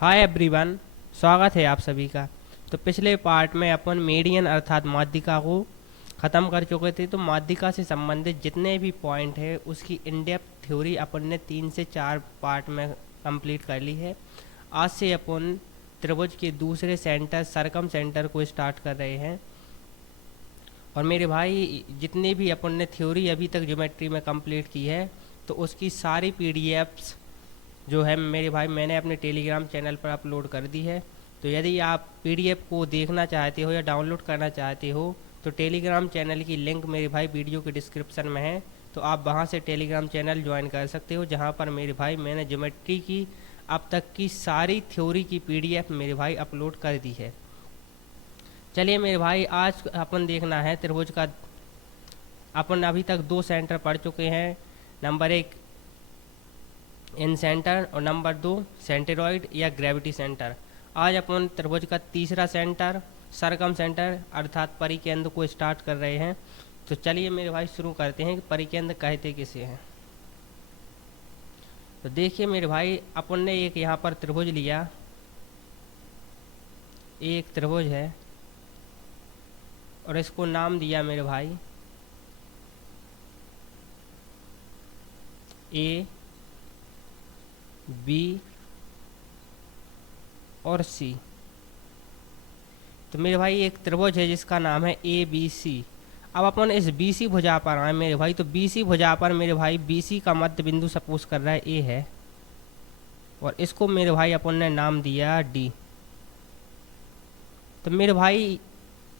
Hi everyone, स्वागत है आप सभी का। तो पिछले पार्ट में अपन मीडियन अर्थात माध्यिका को ख़त्म कर चुके थे। तो माध्यिका से संबंधित जितने भी पॉइंट है उसकी इन डेप्थ थ्योरी अपन ने 3 से 4 पार्ट में कंप्लीट कर ली है। आज से अपन त्रिभुज के दूसरे सेंटर सरकम सेंटर को स्टार्ट कर रहे हैं। और मेरे भाई जितने भी अपन ने थ्योरी अभी तक ज्योमेट्री में कंप्लीट की है तो उसकी सारी पीडीएफ्स जो है मेरे भाई मैंने अपने टेलीग्राम चैनल पर अपलोड कर दी है। तो यदि आप पीडीएफ को देखना चाहते हो या डाउनलोड करना चाहते हो तो टेलीग्राम चैनल की लिंक मेरे भाई वीडियो के डिस्क्रिप्शन में है। तो आप वहां से टेलीग्राम चैनल ज्वाइन कर सकते हो, जहां पर मेरे भाई मैंने ज्योमेट्री की अब तक की सारी थ्योरी की पीडीएफ मेरे भाई अपलोड कर दी है। चलिए मेरे भाई, आज अपन देखना है त्रिभुज का। अपन अभी तक 2 सेंटर पढ़ चुके हैं, नंबर 1 इन सेंटर और नंबर 2 सेंटेरॉइड या ग्रेविटी सेंटर। आज अपन त्रिभुज का तीसरा सेंटर सरकम सेंटर अर्थात परिकेंद्र को स्टार्ट कर रहे हैं। तो चलिए मेरे भाई शुरू करते हैं कि परिकेंद्र कहते किसे हैं। तो देखिए मेरे भाई, अपन ने एक यहाँ पर त्रिभुज लिया, एक त्रिभुज है और इसको नाम दिया मेरे भाई ए बी और सी। तो मेरे भाई एक त्रिभुज है जिसका नाम है ए बी सी। अब अपन इस बी सी भुजा पर आए मेरे भाई। तो बी सी भुजा पर मेरे भाई बी सी का मध्य बिंदु सपोज कर रहा है ए है और इसको मेरे भाई अपन ने नाम दिया डी। तो मेरे भाई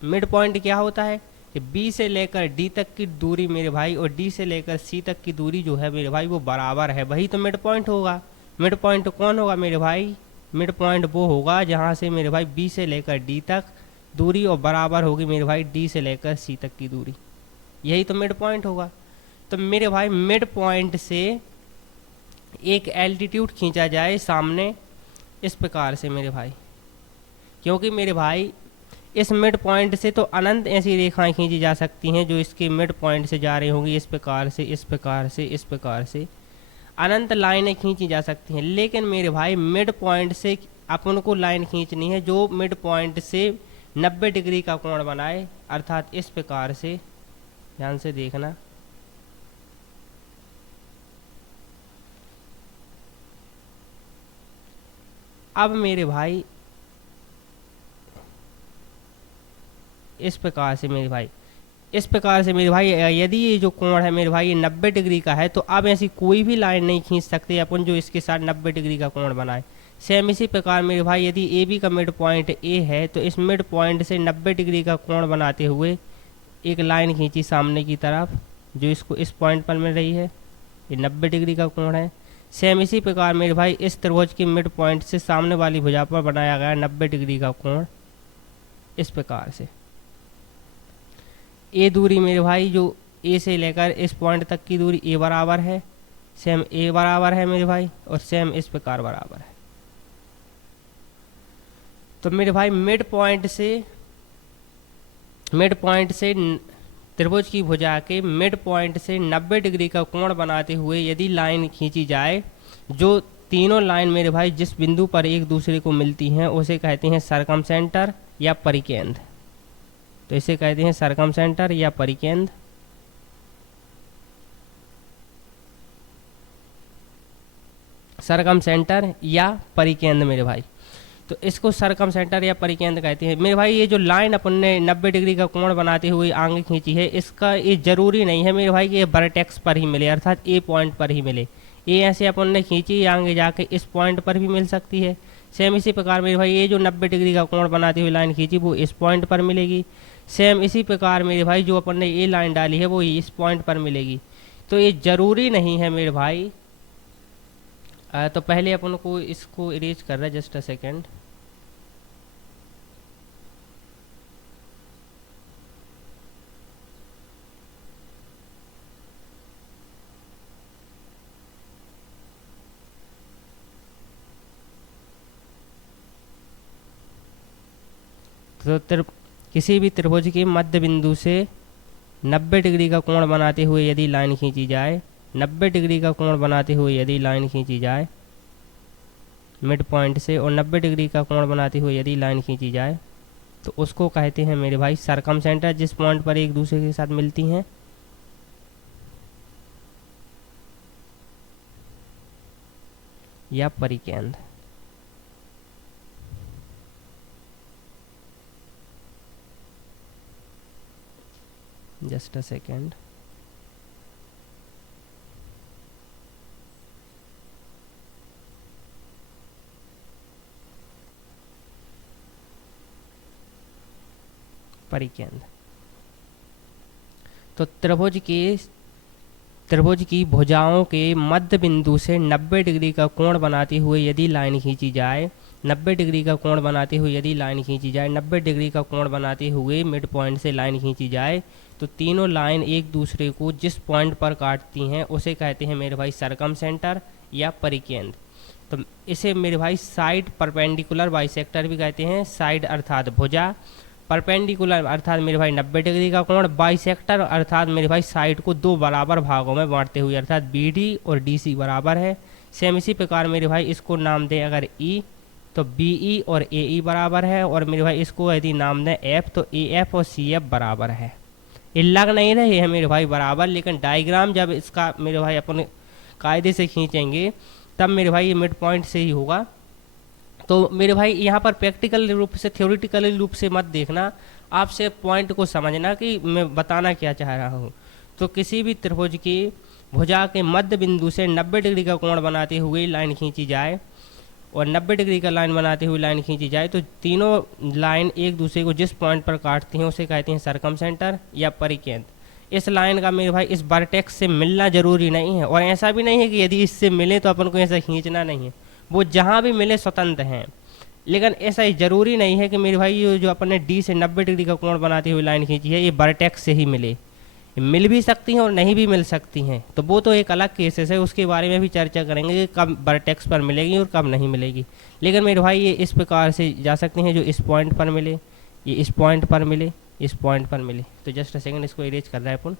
मिड पॉइंट क्या होता है कि बी से लेकर डी तक की दूरी मेरे भाई और डी से लेकर सी तक की दूरी जो है मेरे भाई वो बराबर है, वही तो मिड पॉइंट होगा। मिड पॉइंट कौन होगा मेरे भाई? मिड पॉइंट वो होगा जहाँ से मेरे भाई बी से लेकर डी तक दूरी और बराबर होगी मेरे भाई डी से लेकर सी तक की दूरी, यही तो मिड पॉइंट होगा। तो मेरे भाई मिड पॉइंट से एक एल्टीट्यूड खींचा जाए सामने इस प्रकार से मेरे भाई, क्योंकि मेरे भाई इस मिड पॉइंट से तो अनंत ऐसी रेखाएं खींची जा सकती हैं जो इसके मिड पॉइंट से जा रही होंगी, इस प्रकार से इस प्रकार से इस प्रकार से अनंत लाइनें खींची जा सकती हैं। लेकिन मेरे भाई मिड पॉइंट से अपन को लाइन खींचनी है जो मिड पॉइंट से 90 डिग्री का कोण बनाए, अर्थात इस प्रकार से। ध्यान से देखना, अब मेरे भाई इस प्रकार से मेरे भाई, इस प्रकार से मेरे भाई यदि ये जो कोण है मेरे भाई ये 90 डिग्री का है तो अब ऐसी कोई भी लाइन नहीं खींच सकते अपन जो इसके साथ 90 डिग्री का कोण बनाए। सेम इसी प्रकार मेरे भाई यदि ए बी का मिड पॉइंट ए है तो इस मिड पॉइंट से 90 डिग्री का कोण बनाते हुए एक लाइन खींची सामने की तरफ जो इसको इस पॉइंट पर मिल रही है, ये 90 डिग्री का कोण है। सेम इसी प्रकार मेरे भाई इस त्रिभुज के मिड पॉइंट से सामने वाली भुजा पर बनाया गया 90 डिग्री का कोण इस प्रकार से। ए दूरी मेरे भाई जो ए से लेकर इस पॉइंट तक की दूरी ए बराबर है, सेम ए बराबर है मेरे भाई और सेम इस प्रकार बराबर है। तो मेरे भाई मिड पॉइंट से त्रिभुज की भुजा के मिड पॉइंट से 90 डिग्री का कोण बनाते हुए यदि लाइन खींची जाए, जो तीनों लाइन मेरे भाई जिस बिंदु पर एक दूसरे को मिलती हैं उसे कहते हैं सरकम सेंटर या परिकेंद्र। तो इसे कहते हैं सरकम सेंटर या परिकेंद्र। सरकम सेंटर या परिकेंद्र मेरे भाई, तो इसको सरकम सेंटर या परिकेंद्र कहते हैं। मेरे भाई ये जो लाइन अपन ने 90 डिग्री का कोण बनाते हुए आगे खींची है, इसका ये जरूरी नहीं है मेरे भाई कि ये वर्टेक्स पर ही मिले, अर्थात ए पॉइंट पर ही मिले। ये ऐसे अपन ने खींची आगे जाके इस पॉइंट पर भी मिल सकती है। सेम इसी प्रकार मेरे भाई ये जो 90 डिग्री का कोण बनाते हुए लाइन खींची वो इस पॉइंट पर मिलेगी। सेम इसी प्रकार मेरे भाई जो अपन ने ये लाइन डाली है वो इस पॉइंट पर मिलेगी। तो ये जरूरी नहीं है मेरे भाई। तो पहले अपन को इसको इरेज कर रहा है, जस्ट अ सेकेंड। तो किसी भी त्रिभुज के मध्य बिंदु से 90 डिग्री का कोण बनाते हुए यदि लाइन खींची जाए, 90 डिग्री का कोण बनाते हुए यदि लाइन खींची जाए मिड पॉइंट से और 90 डिग्री का कोण बनाते हुए यदि लाइन खींची जाए तो उसको कहते हैं मेरे भाई सरकमसेंटर, जिस पॉइंट पर एक दूसरे के साथ मिलती हैं। या परिकेंद्र। Just a second. परिकेंद्र। तो त्रिभुज की भुजाओं के मध्य बिंदु से 90 डिग्री का कोण बनाते हुए यदि लाइन खींची जाए, 90 डिग्री का कोण बनाते हुए यदि लाइन खींची जाए, 90 डिग्री का कोण बनाते हुए मिड पॉइंट से लाइन खींची जाए तो तीनों लाइन एक दूसरे को जिस पॉइंट पर काटती हैं उसे कहते हैं मेरे भाई सरकमसेंटर या परिकेंद्र। तो इसे मेरे भाई साइड परपेंडिकुलर बाइसेक्टर भी कहते हैं। साइड अर्थात भुजा, परपेंडिकुलर अर्थात मेरे भाई 90 डिग्री का कोण, बाइसेक्टर अर्थात मेरे भाई साइड को दो बराबर भागों में बांटते हुए, अर्थात बी डी और डी सी बराबर है। सेम इसी प्रकार मेरे भाई इसको नाम दें अगर ई तो बी ई और ए ई बराबर है, और मेरे भाई इसको यदि नाम दें एफ तो ए एफ और सी एफ बराबर है। ये लग नहीं रहे हैं मेरे भाई बराबर, लेकिन डायग्राम जब इसका मेरे भाई अपन कायदे से खींचेंगे तब मेरे भाई ये मिड पॉइंट से ही होगा। तो मेरे भाई यहाँ पर प्रैक्टिकल रूप से, थ्योरेटिकल रूप से मत देखना, आपसे पॉइंट को समझना कि मैं बताना क्या चाह रहा हूँ। तो किसी भी त्रिभुज की भुजा के मध्य बिंदु से 90 डिग्री का कोण बनाते हुए लाइन खींची जाए और 90 डिग्री का लाइन बनाते हुए लाइन खींची जाए तो तीनों लाइन एक दूसरे को जिस पॉइंट पर काटती हैं उसे कहते हैं सरकमसेंटर या परिकेंद्र। इस लाइन का मेरे भाई इस वर्टेक्स से मिलना जरूरी नहीं है, और ऐसा भी नहीं है कि यदि इससे मिले तो अपन को ऐसा खींचना नहीं है, वो जहाँ भी मिले स्वतंत्र हैं। लेकिन ऐसा ही जरूरी नहीं है कि मेरे भाई ये जो अपन ने डी से 90 डिग्री का कोण बनाते हुए लाइन खींची है ये वर्टेक्स से ही मिले, मिल भी सकती हैं और नहीं भी मिल सकती हैं। तो वो तो एक अलग केसेस है, उसके बारे में भी चर्चा करेंगे कि कब वर्टेक्स पर मिलेगी और कब नहीं मिलेगी। लेकिन मेरे भाई ये इस प्रकार से जा सकते हैं, जो इस पॉइंट पर मिले, ये इस पॉइंट पर मिले, इस पॉइंट पर मिले। तो जस्ट अ सेकंड, इसको इरेज कर रहा है अपन।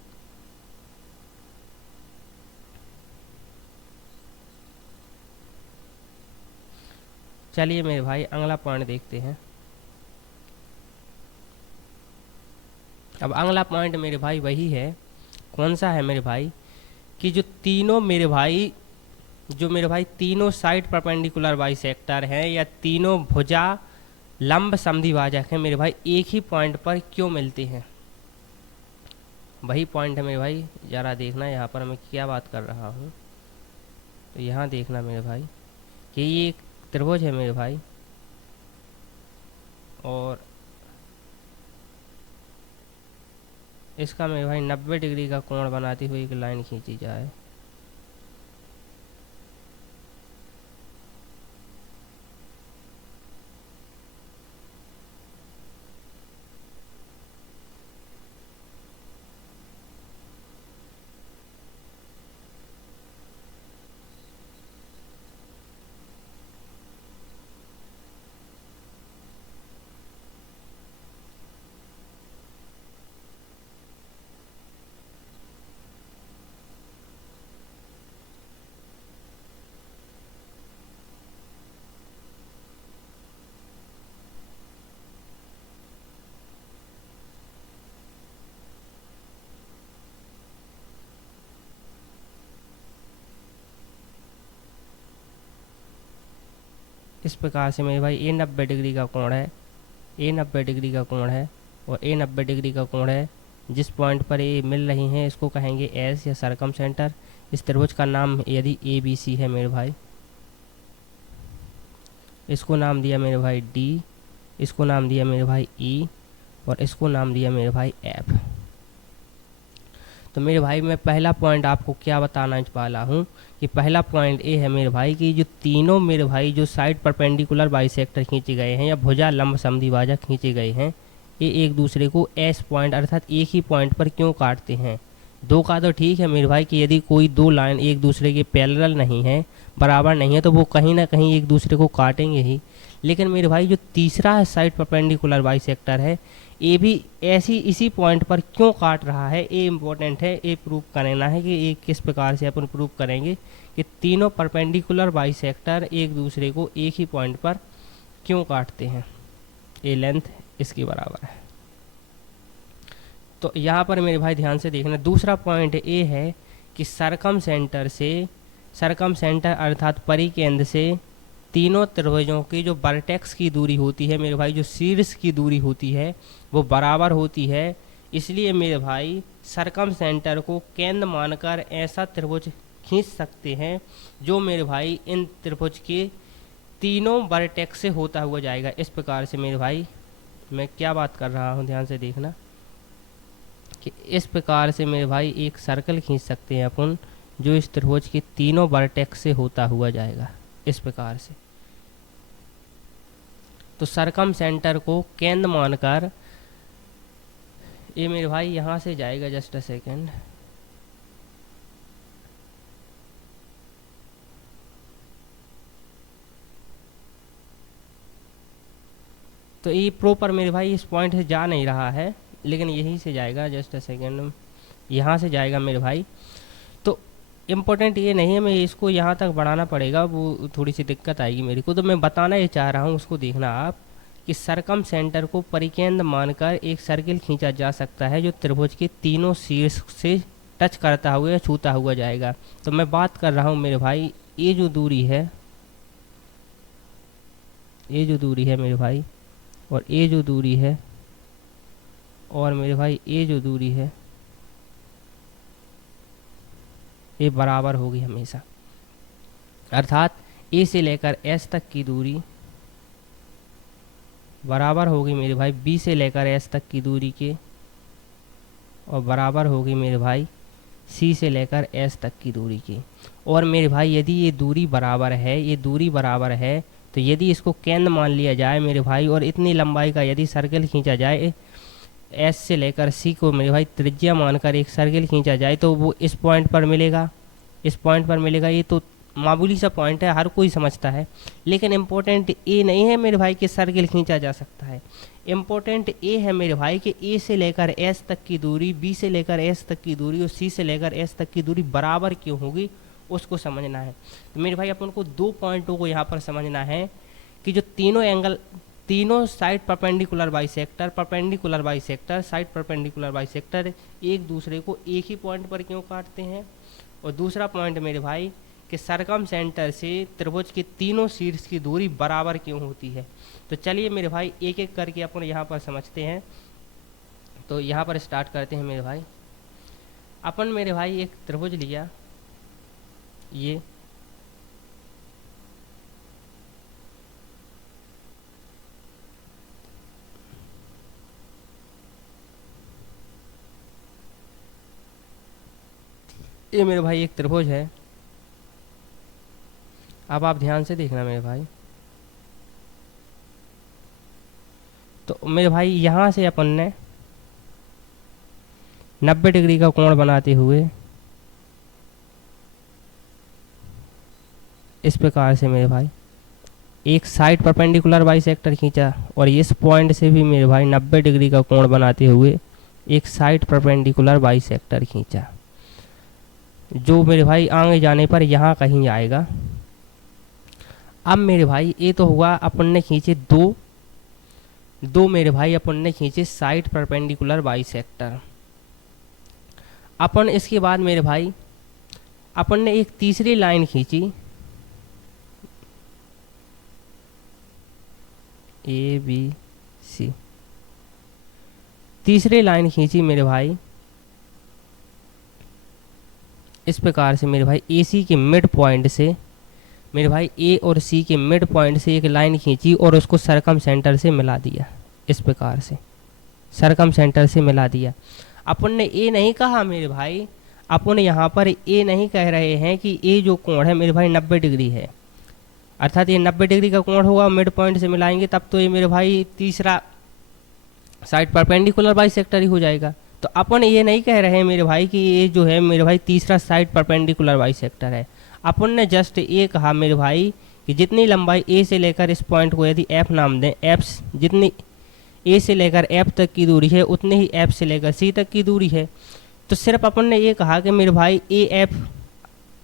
चलिए मेरे भाई अगला पॉइंट देखते हैं। अब अगला पॉइंट मेरे भाई वही है, कौन सा है मेरे भाई, कि जो तीनों मेरे भाई, जो मेरे भाई तीनों साइड परपेंडिकुलर बाइसेक्टर हैं या तीनों भुजा लंब समद्विभाजक हैं मेरे भाई, एक ही पॉइंट पर क्यों मिलते हैं। वही पॉइंट है मेरे भाई, ज़रा देखना यहाँ पर मैं क्या बात कर रहा हूँ। तो यहाँ देखना मेरे भाई कि ये एक त्रिभुज है मेरे भाई, और इसका मेरे भाई 90 डिग्री का कोण बनाती हुई एक लाइन खींची जाए इस प्रकार से मेरे भाई ए 90 डिग्री का कोण है, ए 90 डिग्री का कोण है और ए 90 डिग्री का कोण है। जिस पॉइंट पर ये मिल रही हैं इसको कहेंगे एस या सरकमसेंटर। इस त्रिभुज का नाम यदि ए बी सी है मेरे भाई, इसको नाम दिया मेरे भाई डी, इसको नाम दिया मेरे भाई ई और इसको नाम दिया मेरे भाई एफ। तो मेरे भाई मैं पहला पॉइंट आपको क्या बताना वाला हूँ कि पहला पॉइंट ये है मेरे भाई कि जो तीनों मेरे भाई जो साइड परपेंडिकुलर बाइसेक्टर खींचे गए हैं या भुजा लंब समद्विभाजक खींचे गए हैं, ये एक दूसरे को एस पॉइंट अर्थात एक ही पॉइंट पर क्यों काटते हैं। दो का तो ठीक है मेरे भाई कि यदि कोई दो लाइन एक दूसरे के पैरेलल नहीं है, बराबर नहीं है, तो वो कहीं ना कहीं एक दूसरे को काटेंगे ही। लेकिन मेरे भाई जो तीसरा साइड परपेंडिकुलर बाइसेक्टर है ये भी ऐसी इसी पॉइंट पर क्यों काट रहा है, ये इम्पोर्टेंट है। ये प्रूव करना है कि ये किस प्रकार से अपन प्रूव करेंगे कि तीनों परपेंडिकुलर बाइसेक्टर एक दूसरे को एक ही पॉइंट पर क्यों काटते हैं। ए लेंथ इसके बराबर है। तो यहाँ पर मेरे भाई ध्यान से देखना, दूसरा पॉइंट ए है कि सरकम सेंटर अर्थात परिकेंद्र से तीनों त्रिभुजों की जो वर्टेक्स की दूरी होती है मेरे भाई, जो शीर्ष की दूरी होती है वो बराबर होती है। इसलिए मेरे भाई सरकम सेंटर को केंद्र मानकर ऐसा त्रिभुज खींच सकते हैं जो मेरे भाई इन त्रिभुज के तीनों वर्टेक्स से होता हुआ जाएगा। इस प्रकार से मेरे भाई मैं क्या बात कर रहा हूँ, ध्यान से देखना कि इस प्रकार से मेरे भाई एक सर्कल खींच सकते हैं अपन जो इस त्रिभुज के तीनों वर्टेक्स से होता हुआ जाएगा इस प्रकार से। तो सरकम सेंटर को केंद्र मानकर ये मेरे भाई यहाँ से जाएगा, जस्ट अ सेकेंड, तो ये प्रॉपर मेरे भाई इस पॉइंट से जा नहीं रहा है, लेकिन यहीं से जाएगा, जस्ट अ सेकेंड, यहाँ से जाएगा मेरे भाई। तो इम्पोर्टेंट ये नहीं है, मैं इसको यहाँ तक बढ़ाना पड़ेगा, वो थोड़ी सी दिक्कत आएगी मेरे को। तो मैं बताना ये चाह रहा हूँ, उसको देखना आप, कि सरकम सेंटर को परिकेंद्र मानकर एक सर्किल खींचा जा सकता है जो त्रिभुज के तीनों शीर्ष से टच करता हुआ या छूता हुआ जाएगा। तो मैं बात कर रहा हूँ मेरे भाई, ये जो दूरी है मेरे भाई, और ये जो दूरी है, और मेरे भाई ये जो दूरी है, ये बराबर होगी हमेशा। अर्थात ए से लेकर एस तक की दूरी बराबर होगी मेरे भाई बी से लेकर एस तक की दूरी के, और बराबर होगी मेरे भाई सी से लेकर एस तक की दूरी की। और मेरे भाई यदि ये दूरी बराबर है, तो यदि इसको केंद्र मान लिया जाए मेरे भाई, और इतनी लंबाई का यदि सर्कल खींचा जाए, एस से लेकर सी को मेरे भाई त्रिज्या मानकर एक सर्कल खींचा जाए, तो वो इस पॉइंट पर मिलेगा। ये तो मामूली सा पॉइंट है, हर कोई समझता है, लेकिन इम्पोर्टेंट ये नहीं है मेरे भाई कि सर्कल खींचा जा सकता है। इम्पोर्टेंट ये है मेरे भाई कि ए से लेकर एस तक की दूरी, बी से लेकर एस तक की दूरी और सी से लेकर एस तक की दूरी बराबर क्यों होगी, उसको समझना है। तो मेरे भाई अपन को दो पॉइंटों को यहाँ पर समझना है कि जो तीनों साइड परपेंडिकुलर बाइसेक्टर एक दूसरे को एक ही पॉइंट पर क्यों काटते हैं, और दूसरा पॉइंट मेरे भाई कि सरकम सेंटर से त्रिभुज के तीनों शीर्ष की दूरी बराबर क्यों होती है। तो चलिए मेरे भाई एक एक करके अपन यहाँ पर समझते हैं। तो यहाँ पर स्टार्ट करते हैं मेरे भाई। अपन मेरे भाई एक त्रिभुज लिया, ये मेरे भाई एक त्रिभुज है। अब आप ध्यान से देखना मेरे भाई। तो मेरे भाई यहाँ से अपन ने 90 डिग्री का कोण बनाते हुए इस प्रकार से मेरे भाई एक साइड परपेंडिकुलर बाइसेक्टर खींचा, और इस पॉइंट से भी मेरे भाई 90 डिग्री का कोण बनाते हुए एक साइड परपेंडिकुलर बाइसेक्टर खींचा, जो मेरे भाई आगे जाने पर यहाँ कहीं आएगा। अब मेरे भाई ये तो हुआ अपन ने खींचे दो मेरे भाई अपन ने खींचे साइड परपेंडिकुलर बाइसेक्टर। अपन इसके बाद मेरे भाई अपन ने एक तीसरी लाइन खींची, ए बी सी, तीसरी लाइन खींची मेरे भाई इस प्रकार से मेरे भाई ए सी के मिड पॉइंट से, मेरे भाई ए और सी के मिड पॉइंट से एक लाइन खींची और उसको सरकम सेंटर से मिला दिया। इस प्रकार से सरकम सेंटर से मिला दिया। अपन ने ए नहीं कहा मेरे भाई, अपन यहाँ पर ए नहीं कह रहे हैं कि ए जो कोण है मेरे भाई 90 डिग्री है, अर्थात ये 90 डिग्री का कोण होगा, मिड पॉइंट से मिलाएंगे तब तो ये मेरे भाई तीसरा साइड परपेंडिकुलर बाइसेक्टर ही हो जाएगा। तो अपन ये नहीं कह रहे हैं मेरे भाई कि ये जो है मेरे भाई तीसरा साइड परपेंडिकुलर बाइसेक्टर है। अपन ने जस्ट ये कहा मेरे भाई कि जितनी लंबाई ए से लेकर इस पॉइंट को यदि एफ नाम दें, एफ जितनी ए से लेकर एफ तक की दूरी है उतनी ही एफ से लेकर सी तक की दूरी है। तो सिर्फ अपन ने ये कहा कि मेरे भाई ए एफ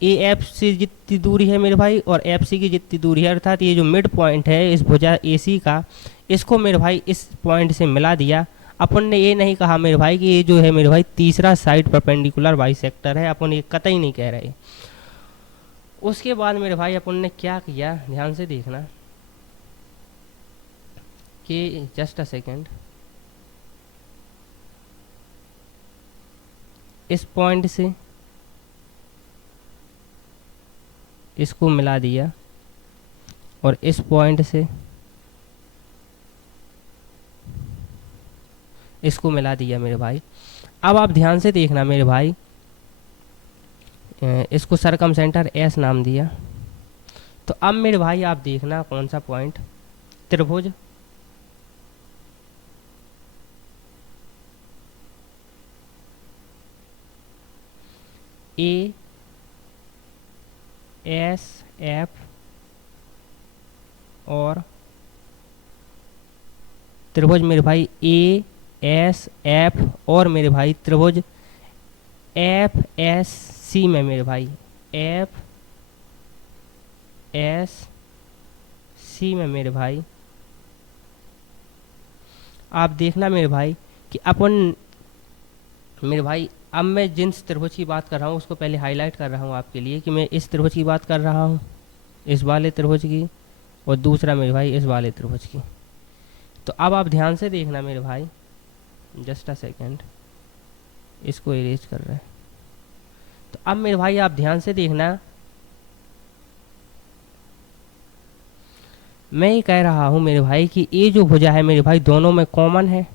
ए एफ से जितनी दूरी है मेरे भाई और एफ सी की जितनी दूरी है, अर्थात ये जो मिड पॉइंट है इस भुजा ए सी का, इसको मेरे भाई इस पॉइंट से मिला दिया। अपन ने ये नहीं कहा मेरे भाई कि ये जो है मेरे भाई तीसरा साइड परपेंडिकुलर बाइसेक्टर है, अपन ये कतई नहीं कह रहे। उसके बाद मेरे भाई अपन ने क्या किया, ध्यान से देखना कि जस्ट अ सेकेंड, इस पॉइंट से इसको मिला दिया और इस पॉइंट से इसको मिला दिया मेरे भाई। अब आप ध्यान से देखना मेरे भाई, इसको सरकम सेंटर एस नाम दिया। तो अब मेरे भाई आप देखना कौन सा पॉइंट, त्रिभुज ए एस एफ और त्रिभुज मेरे भाई ए एस एफ और मेरे भाई त्रिभुज एफ एस सी में मेरे भाई एफ एस सी में मेरे भाई आप देखना मेरे भाई कि अपन मेरे भाई, अब मैं जिस त्रिभुज की बात कर रहा हूँ उसको पहले हाईलाइट कर रहा हूँ आपके लिए कि मैं इस त्रिभुज की बात कर रहा हूँ, इस वाले त्रिभुज की, और दूसरा मेरे भाई इस वाले त्रिभुज की। तो अब आप ध्यान से देखना मेरे भाई, जस्ट अ सेकेंड, इसको इरेज कर रहे हैं। तो अब मेरे भाई आप ध्यान से देखना, मैं ये कह रहा हूँ मेरे भाई कि ये जो भुजा है मेरे भाई दोनों में कॉमन है,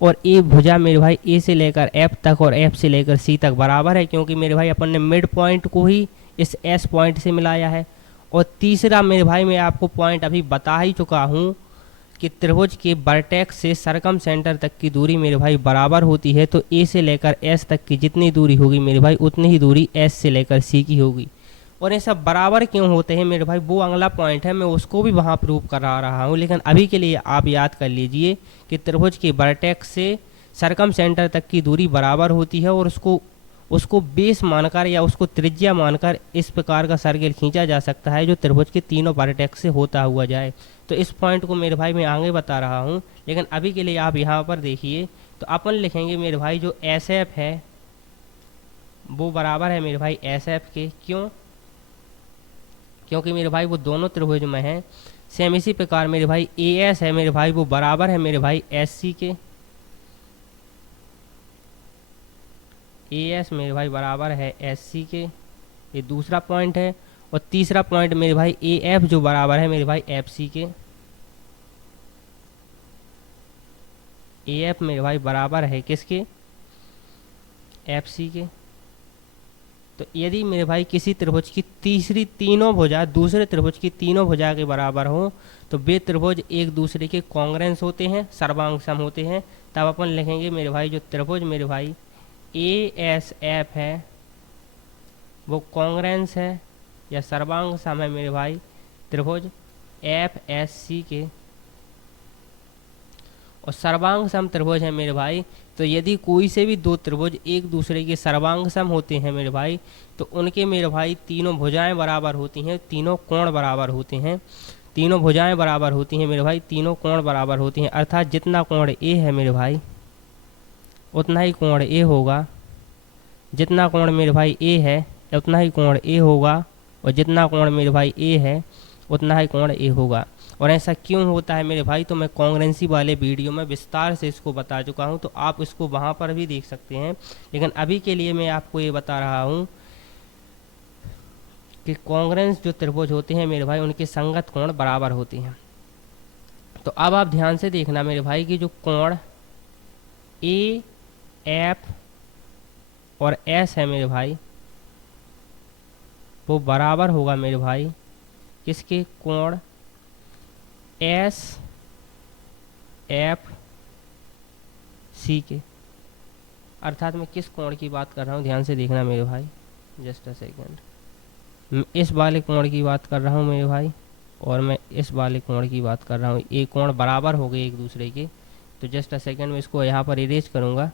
और ये भुजा मेरे भाई ए से लेकर एफ तक और एफ से लेकर सी तक बराबर है, क्योंकि मेरे भाई अपन ने मिड पॉइंट को ही इस एस पॉइंट से मिलाया है। और तीसरा मेरे भाई मैं आपको पॉइंट अभी बता ही चुका हूँ कि त्रिभुज के वर्टेक्स से सरकम सेंटर तक की दूरी मेरे भाई बराबर होती है। तो ए से लेकर एस तक की जितनी दूरी होगी मेरे भाई उतनी ही दूरी एस से लेकर सी की होगी। और ये सब बराबर क्यों होते हैं मेरे भाई, वो अगला पॉइंट है, मैं उसको भी वहाँ प्रूव करा रहा हूँ। लेकिन अभी के लिए आप याद कर लीजिए कि त्रिभुज के वर्टेक्स से सरकम सेंटर तक की दूरी बराबर होती है, और उसको बेस मानकर या उसको त्रिज्या मानकर इस प्रकार का सर्किल खींचा जा सकता है जो त्रिभुज के तीनों वर्टेक्स से होता हुआ जाए। तो इस पॉइंट को मेरे भाई मैं आगे बता रहा हूँ, लेकिन अभी के लिए आप यहाँ पर देखिए। तो अपन लिखेंगे मेरे भाई जो एस एफ है वो बराबर है मेरे भाई एस एफ के, क्यों, क्योंकि मेरे भाई वो दोनों त्रिभुज में है। सेम इसी प्रकार मेरे भाई ए एस है मेरे भाई वो बराबर है मेरे भाई एस सी के, ए एस मेरे भाई बराबर है एस सी के, ये दूसरा पॉइंट है। और तीसरा पॉइंट मेरे भाई ए एफ जो बराबर है मेरे भाई एफ सी के, ए एफ मेरे भाई बराबर है किसके, एफ सी के। तो यदि मेरे भाई किसी त्रिभुज की तीसरी तीनों भुजा दूसरे त्रिभुज की तीनों भुजा के बराबर हो तो वे त्रिभुज एक दूसरे के कॉन्ग्रेंस होते हैं, सर्वांग सम होते हैं। तब अपन लिखेंगे मेरे भाई जो त्रिभुज मेरे भाई ए एस एफ है वो कॉन्ग्रेंस है या सर्वांग सम है मेरे भाई त्रिभुज एफ एस सी के। और सर्वांग सम त्रिभुज है मेरे भाई, तो यदि कोई से भी दो त्रिभुज एक दूसरे के सर्वांग सम होते हैं मेरे भाई तो उनके मेरे भाई तीनों भुजाएं बराबर होती हैं, तीनों कोण बराबर होते हैं, तीनों भुजाएं बराबर होती हैं मेरे भाई, तीनों कोण बराबर होती हैं। अर्थात जितना कोण ए है मेरे भाई उतना ही कोण ए होगा, जितना कोण मेरे भाई ए है उतना ही कोण ए होगा, और जितना कोण मेरे भाई ए है उतना ही कोण ए होगा। और ऐसा क्यों होता है मेरे भाई, तो मैं कॉन्ग्रेंसी वाले वीडियो में विस्तार से इसको बता चुका हूं, तो आप इसको वहां पर भी देख सकते हैं। लेकिन अभी के लिए मैं आपको ये बता रहा हूं कि कॉन्ग्रेंस जो त्रिभुज होते हैं मेरे भाई उनके संगत कोण बराबर होते हैं। तो अब आप ध्यान से देखना मेरे भाई कि जो कोण ए एफ और एस है मेरे भाई वो बराबर होगा मेरे भाई किसके, कोण एस एफ सी के। अर्थात मैं किस कोण की बात कर रहा हूँ ध्यान से देखना मेरे भाई, जस्ट अ सेकेंड, मैं इस वाले कोण की बात कर रहा हूँ मेरे भाई और मैं इस वाले कोण की बात कर रहा हूँ। ये कोण बराबर हो गए एक दूसरे के। तो जस्ट अ सेकेंड में इसको यहाँ पर इरेज करूँगा।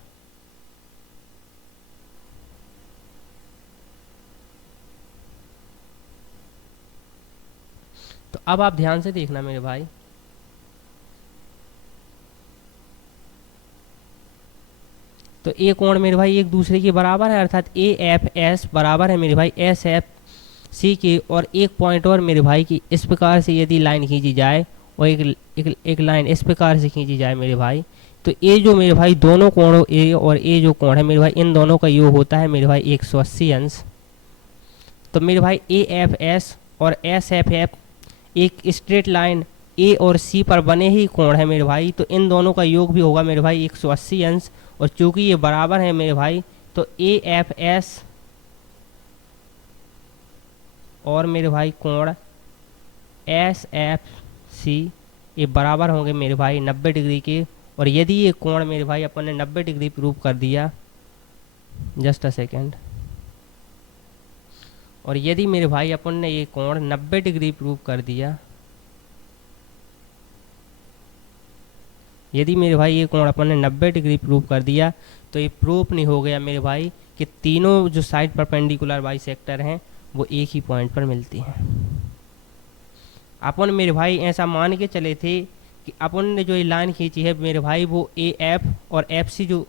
तो अब आप ध्यान से देखना मेरे भाई, तो ए कोण मेरे भाई एक दूसरे के बराबर है, अर्थात ए एफ एस बराबर है मेरे भाई एस एफ सी के। और एक पॉइंट और मेरे भाई की इस प्रकार से यदि लाइन खींची जाए और एक लाइन इस प्रकार से खींची जाए मेरे भाई, तो ये जो मेरे भाई दोनों कोणों ए और ए जो कोण है मेरे भाई, इन दोनों का योग होता है मेरे भाई 180 अंश। तो मेरे भाई ए एफ एस और एस एफ एफ एक स्ट्रेट लाइन ए और सी पर बने ही कोण है मेरे भाई, तो इन दोनों का योग भी होगा मेरे भाई 180 अंश। और चूंकि ये बराबर है मेरे भाई, तो ए एफ एस और मेरे भाई कोण एस एफ सी ये बराबर होंगे मेरे भाई 90 डिग्री के। और यदि ये कोण मेरे भाई अपन ने 90 डिग्री प्रूव कर दिया, जस्ट अ सेकेंड, और यदि मेरे भाई अपन ने ये कोण 90 डिग्री प्रूव कर दिया, यदि मेरे भाई ये कोण अपन ने 90 डिग्री प्रूव कर दिया, तो ये प्रूफ नहीं हो गया मेरे भाई कि तीनों जो साइड परपेंडिकुलर बाइसेक्टर हैं वो एक ही पॉइंट पर मिलती हैं। अपन मेरे भाई ऐसा मान के चले थे कि अपन ने जो ये लाइन खींची है मेरे भाई वो ए एफ और एफ सी जो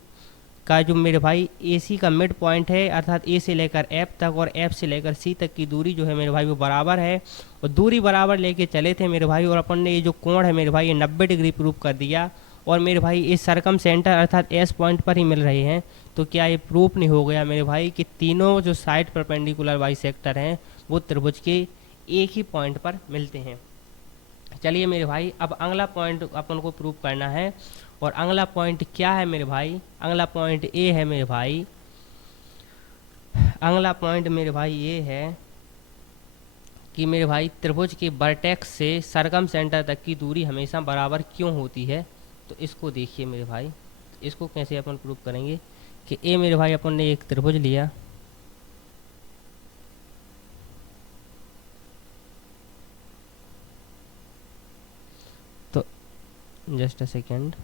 का जो मेरे भाई ए सी का मिड पॉइंट है, अर्थात ए से लेकर एफ तक और एफ से लेकर सी तक की दूरी जो है मेरे भाई वो बराबर है। और दूरी बराबर लेके चले थे मेरे भाई, और अपन ने ये जो कोण है मेरे भाई ये 90 डिग्री प्रूव कर दिया। और मेरे भाई इस सरकम सेंटर अर्थात एस पॉइंट पर ही मिल रहे हैं, तो क्या ये प्रूफ नहीं हो गया मेरे भाई कि तीनों जो साइड परपेंडिकुलर बाइसेक्टर हैं वो त्रिभुज के एक ही पॉइंट पर मिलते हैं। चलिए मेरे भाई अब अगला पॉइंट अपन को प्रूव करना है। और अगला पॉइंट क्या है मेरे भाई, अगला पॉइंट ए है मेरे भाई, अगला पॉइंट मेरे भाई ये है कि मेरे भाई त्रिभुज के वर्टेक्स से सरकम सेंटर तक की दूरी हमेशा बराबर क्यों होती है। तो इसको देखिए मेरे भाई, इसको कैसे अपन प्रूव करेंगे कि ए मेरे भाई अपन ने एक त्रिभुज लिया, तो जस्ट अ सेकेंड,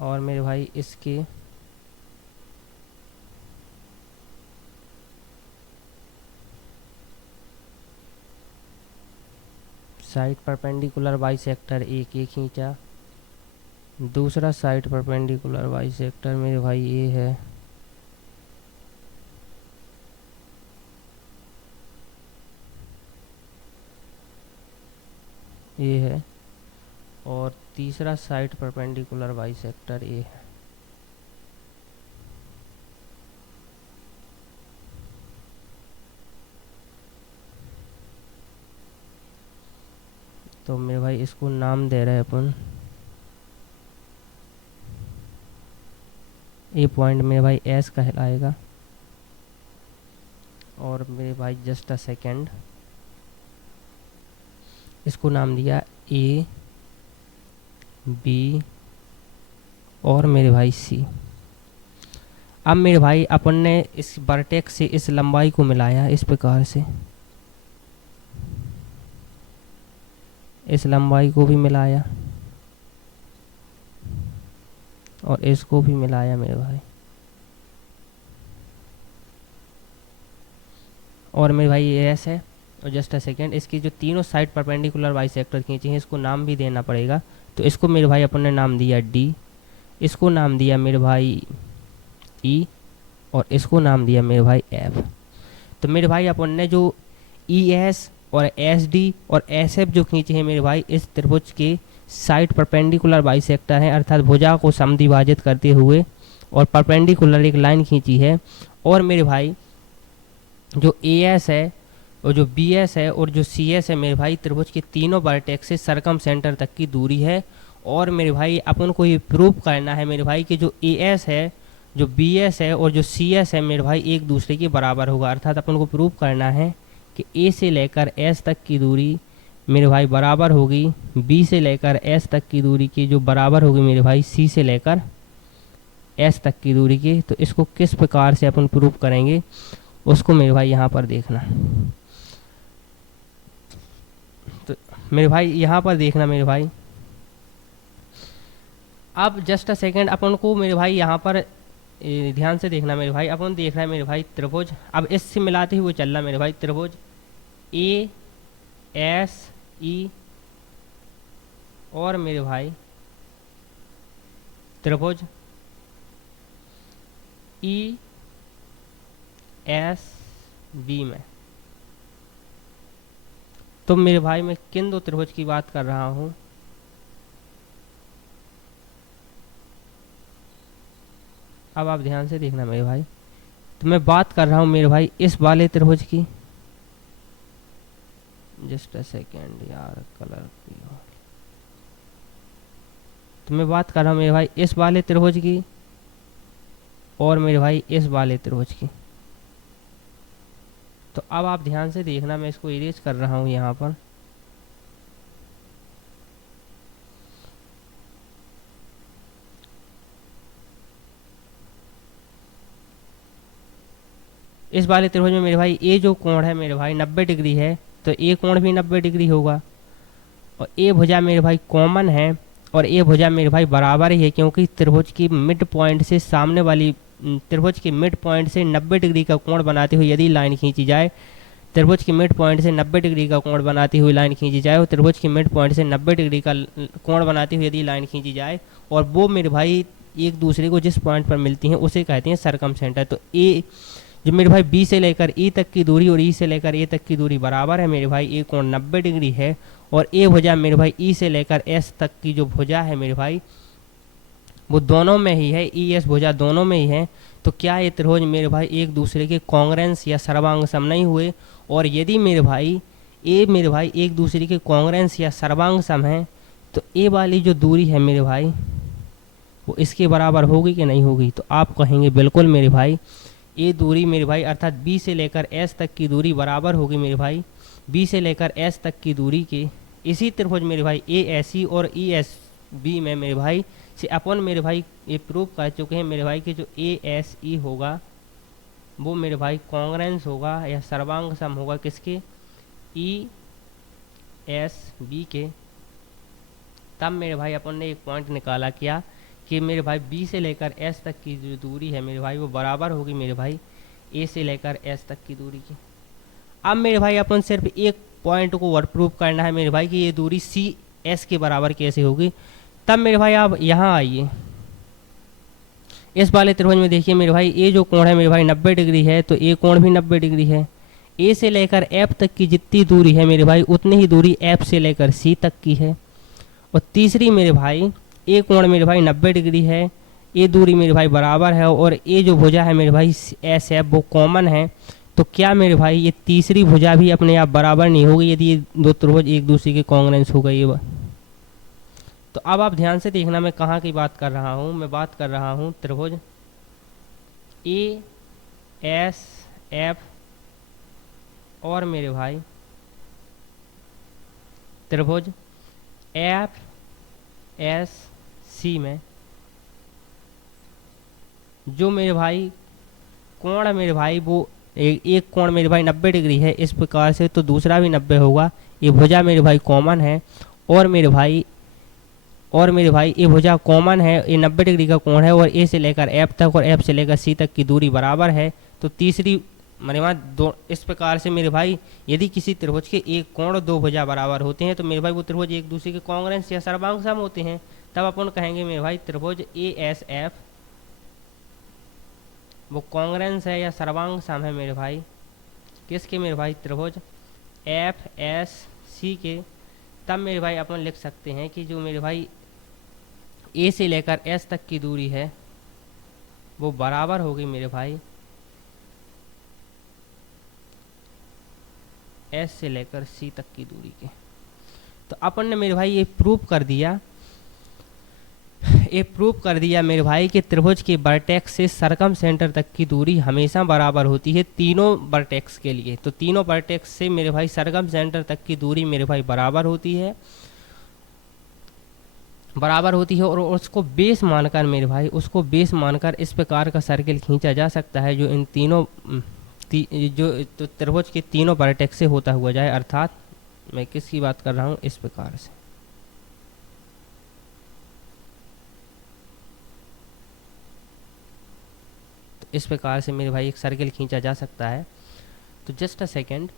और मेरे भाई इसके साइड परपेंडिकुलर बाइसेक्टर एक एक खींचा, दूसरा साइड परपेंडिकुलर बाइसेक्टर मेरे भाई ये है, ये है, और तीसरा साइड परपेंडिकुलर बाइसेक्टर ये है। तो मेरे भाई इसको नाम दे रहे हैं अपन, ये पॉइंट मेरे भाई एस कहलाएगा। और मेरे भाई जस्ट अ सेकेंड, इसको नाम दिया ए बी और मेरे भाई सी। अब मेरे भाई अपन ने इस वर्टेक्स से इस लंबाई को मिलाया इस प्रकार से, इस लंबाई को भी मिलाया और इसको भी मिलाया मेरे भाई। और मेरे भाई ये एस है। और जस्ट अ सेकेंड, इसकी जो तीनों साइड परपेंडिकुलर बाइसेक्टर खींचे हैं इसको नाम भी देना पड़ेगा। तो इसको मेरे भाई अपन ने नाम दिया डी, इसको नाम दिया मेरे भाई ई, और इसको नाम दिया मेरे भाई एफ। तो मेरे भाई अपन ने जो ई एस और एस डी और एस एफ जो खींचे हैं मेरे भाई इस त्रिभुज के साइड परपेंडिकुलर बाइसेक्टर हैं, अर्थात भुजा को समद्विभाजित करते हुए, और परपेंडिकुलर एक लाइन खींची है। और मेरे भाई जो ए एस है और जो बी एस है और जो सी एस है मेरे भाई त्रिभुज के तीनों वर्टेक्स से सरकम सेंटर तक की दूरी है। और मेरे भाई अपन को ये प्रूव करना है मेरे भाई कि जो ए एस है, जो बी एस है और जो सी एस है मेरे भाई एक दूसरे के बराबर होगा। अर्थात अपन को प्रूव करना है कि ए से लेकर एस तक की दूरी मेरे भाई बराबर होगी बी से लेकर एस तक की दूरी की, जो बराबर होगी मेरे भाई सी से लेकर एस तक की दूरी की। तो इसको किस प्रकार से अपन प्रूव करेंगे उसको मेरे भाई यहाँ पर देखना। तो मेरे भाई यहाँ पर देखना मेरे भाई, अब जस्ट अ सेकेंड अपन को मेरे भाई यहाँ पर ध्यान से देखना मेरे भाई, अपन देख रहा है मेरे भाई त्रिभुज, अब इससे मिलाते हुए चल रहा मेरे भाई त्रिभुज ए एस ई और मेरे भाई त्रिभुज ई एस बी में। तो मेरे भाई मैं किन दो त्रिभुज की बात कर रहा हूँ? अब आप ध्यान से देखना मेरे भाई, तो मैं बात कर रहा हूँ मेरे भाई इस वाले त्रिभुज की, जस्ट अ सेकेंड यार कलर की, तो मैं बात कर रहा हूँ मेरे भाई इस वाले त्रिभुज की और मेरे भाई इस वाले त्रिभुज की। तो अब आप ध्यान से देखना, मैं इसको इरेज कर रहा हूँ यहाँ पर। इस वाले त्रिभुज में मेरे भाई ये जो कोण है मेरे भाई 90 डिग्री है, तो ये कोण भी 90 डिग्री होगा। और ये भुजा मेरे भाई कॉमन है और ये भुजा मेरे भाई बराबर ही है, क्योंकि त्रिभुज की मिड पॉइंट से सामने वाली त्रिभुज के मिड पॉइंट से 90 डिग्री का कोण बनाते हुए यदि लाइन खींची जाए, त्रिभुज की मिड पॉइंट से 90 डिग्री का कोण बनाती हुई लाइन खींची जाए और त्रिभुज की मिड पॉइंट से 90 डिग्री का कोण बनाती हुई यदि लाइन खींची जाए और वो मेरे भाई एक दूसरे को जिस पॉइंट पर मिलती हैं उसे कहते हैं सरकम सेंटर। तो ए जो मेरे भाई बी से लेकर ई तक की दूरी और ई से लेकर ए तक की दूरी बराबर है मेरे भाई, ए कोण 90 डिग्री है और ए भुजा मेरे भाई ई से लेकर एस तक की जो भुजा है मेरे भाई वो दोनों में ही है, ई एस भुजा दोनों में ही है। तो क्या ये त्रिभुज मेरे भाई एक दूसरे के कॉन्ग्रेंस या सर्वांग सम नहीं हुए? और यदि मेरे भाई एक दूसरे के कॉन्ग्रेंस या सर्वांग सम है तो ए वाली जो दूरी है मेरे भाई वो इसके बराबर होगी कि नहीं होगी? तो आप कहेंगे बिल्कुल मेरे भाई, ये दूरी मेरे भाई अर्थात बी से लेकर एस तक की दूरी बराबर होगी मेरे भाई बी से लेकर एस तक की दूरी के। इसी त्रिभुज मेरे भाई ए एस ई और ई एस बी में मेरे भाई से अपन मेरे भाई ये प्रूव कर चुके हैं मेरे भाई कि जो ए एस ई होगा वो मेरे भाई कॉन्ग्रेंस होगा या सर्वांग सम होगा किसके? ई एस बी के। तब मेरे भाई अपन ने एक पॉइंट निकाला क्या कि मेरे भाई बी से लेकर एस तक की जो दूरी है मेरे भाई वो बराबर होगी मेरे भाई ए से लेकर एस तक की दूरी की। अब मेरे भाई अपन सिर्फ एक पॉइंट को और प्रूव करना है मेरे भाई कि ये दूरी सी एस के बराबर कैसे होगी। तब मेरे भाई आप यहाँ आइए, इस वाले त्रिभुज में देखिए मेरे भाई ये जो कोण है मेरे भाई 90 डिग्री है, तो ये कोण भी 90 डिग्री है। ए से लेकर एफ तक की जितनी दूरी है मेरे भाई उतनी ही दूरी एफ से लेकर सी तक की है। और तीसरी मेरे भाई ये कोण मेरे भाई 90 डिग्री है, ये दूरी मेरे भाई बराबर है और ये जो भुजा है मेरे भाई एस एफ वो कॉमन है। तो क्या मेरे भाई ये तीसरी भुजा भी अपने आप बराबर नहीं होगी यदि ये दो त्रिभुज एक दूसरे के कॉन्ग्रेंस हो गई? तो अब आप ध्यान से देखना मैं कहाँ की बात कर रहा हूँ, मैं बात कर रहा हूँ त्रिभुज ए एस एफ और मेरे भाई त्रिभुज एफ एस सी में जो मेरे भाई कोण मेरे भाई वो एक कोण मेरे भाई 90 डिग्री है इस प्रकार से, तो दूसरा भी 90 होगा। ये भुजा मेरे भाई कॉमन है और मेरे भाई ये भुजा कॉमन है, ये 90 डिग्री का कोण है और ए से लेकर एफ तक और एफ से लेकर सी तक की दूरी बराबर है। तो तीसरी मेरे वहाँ दो इस प्रकार से मेरे भाई यदि किसी त्रिभुज के एक कोण और दो भुजा बराबर होते हैं तो मेरे भाई वो त्रिभुज एक दूसरे के कॉन्ग्रेंस या सर्वांग सम होते हैं। तब अपन कहेंगे मेरे भाई त्रिभुज ए एस एफ वो कॉन्ग्रेंस है या सर्वांग सम है मेरे भाई किसके? मेरे भाई त्रिभुज एफ एस सी के। तब मेरे भाई अपन लिख सकते हैं कि जो मेरे भाई ए से लेकर एस तक की दूरी है वो बराबर होगी मेरे भाई एस से लेकर सी तक की दूरी के। तो अपन ने मेरे भाई ये प्रूव कर दिया मेरे भाई कि त्रिभुज के वर्टेक्स से सरकम सेंटर तक की दूरी हमेशा बराबर होती है तीनों वर्टेक्स के लिए। तो तीनों वर्टेक्स से मेरे भाई सरकम सेंटर तक की दूरी मेरे भाई बराबर होती है और उसको बेस मानकर मेरे भाई इस प्रकार का सर्किल खींचा जा सकता है जो इन तीनों जो तो त्रिभुज के तीनों वर्टेक्स से होता हुआ जाए। अर्थात मैं किसकी बात कर रहा हूँ? इस प्रकार से इस प्रकार से मेरे भाई एक सर्किल खींचा जा सकता है। तो जस्ट अ सेकेंड,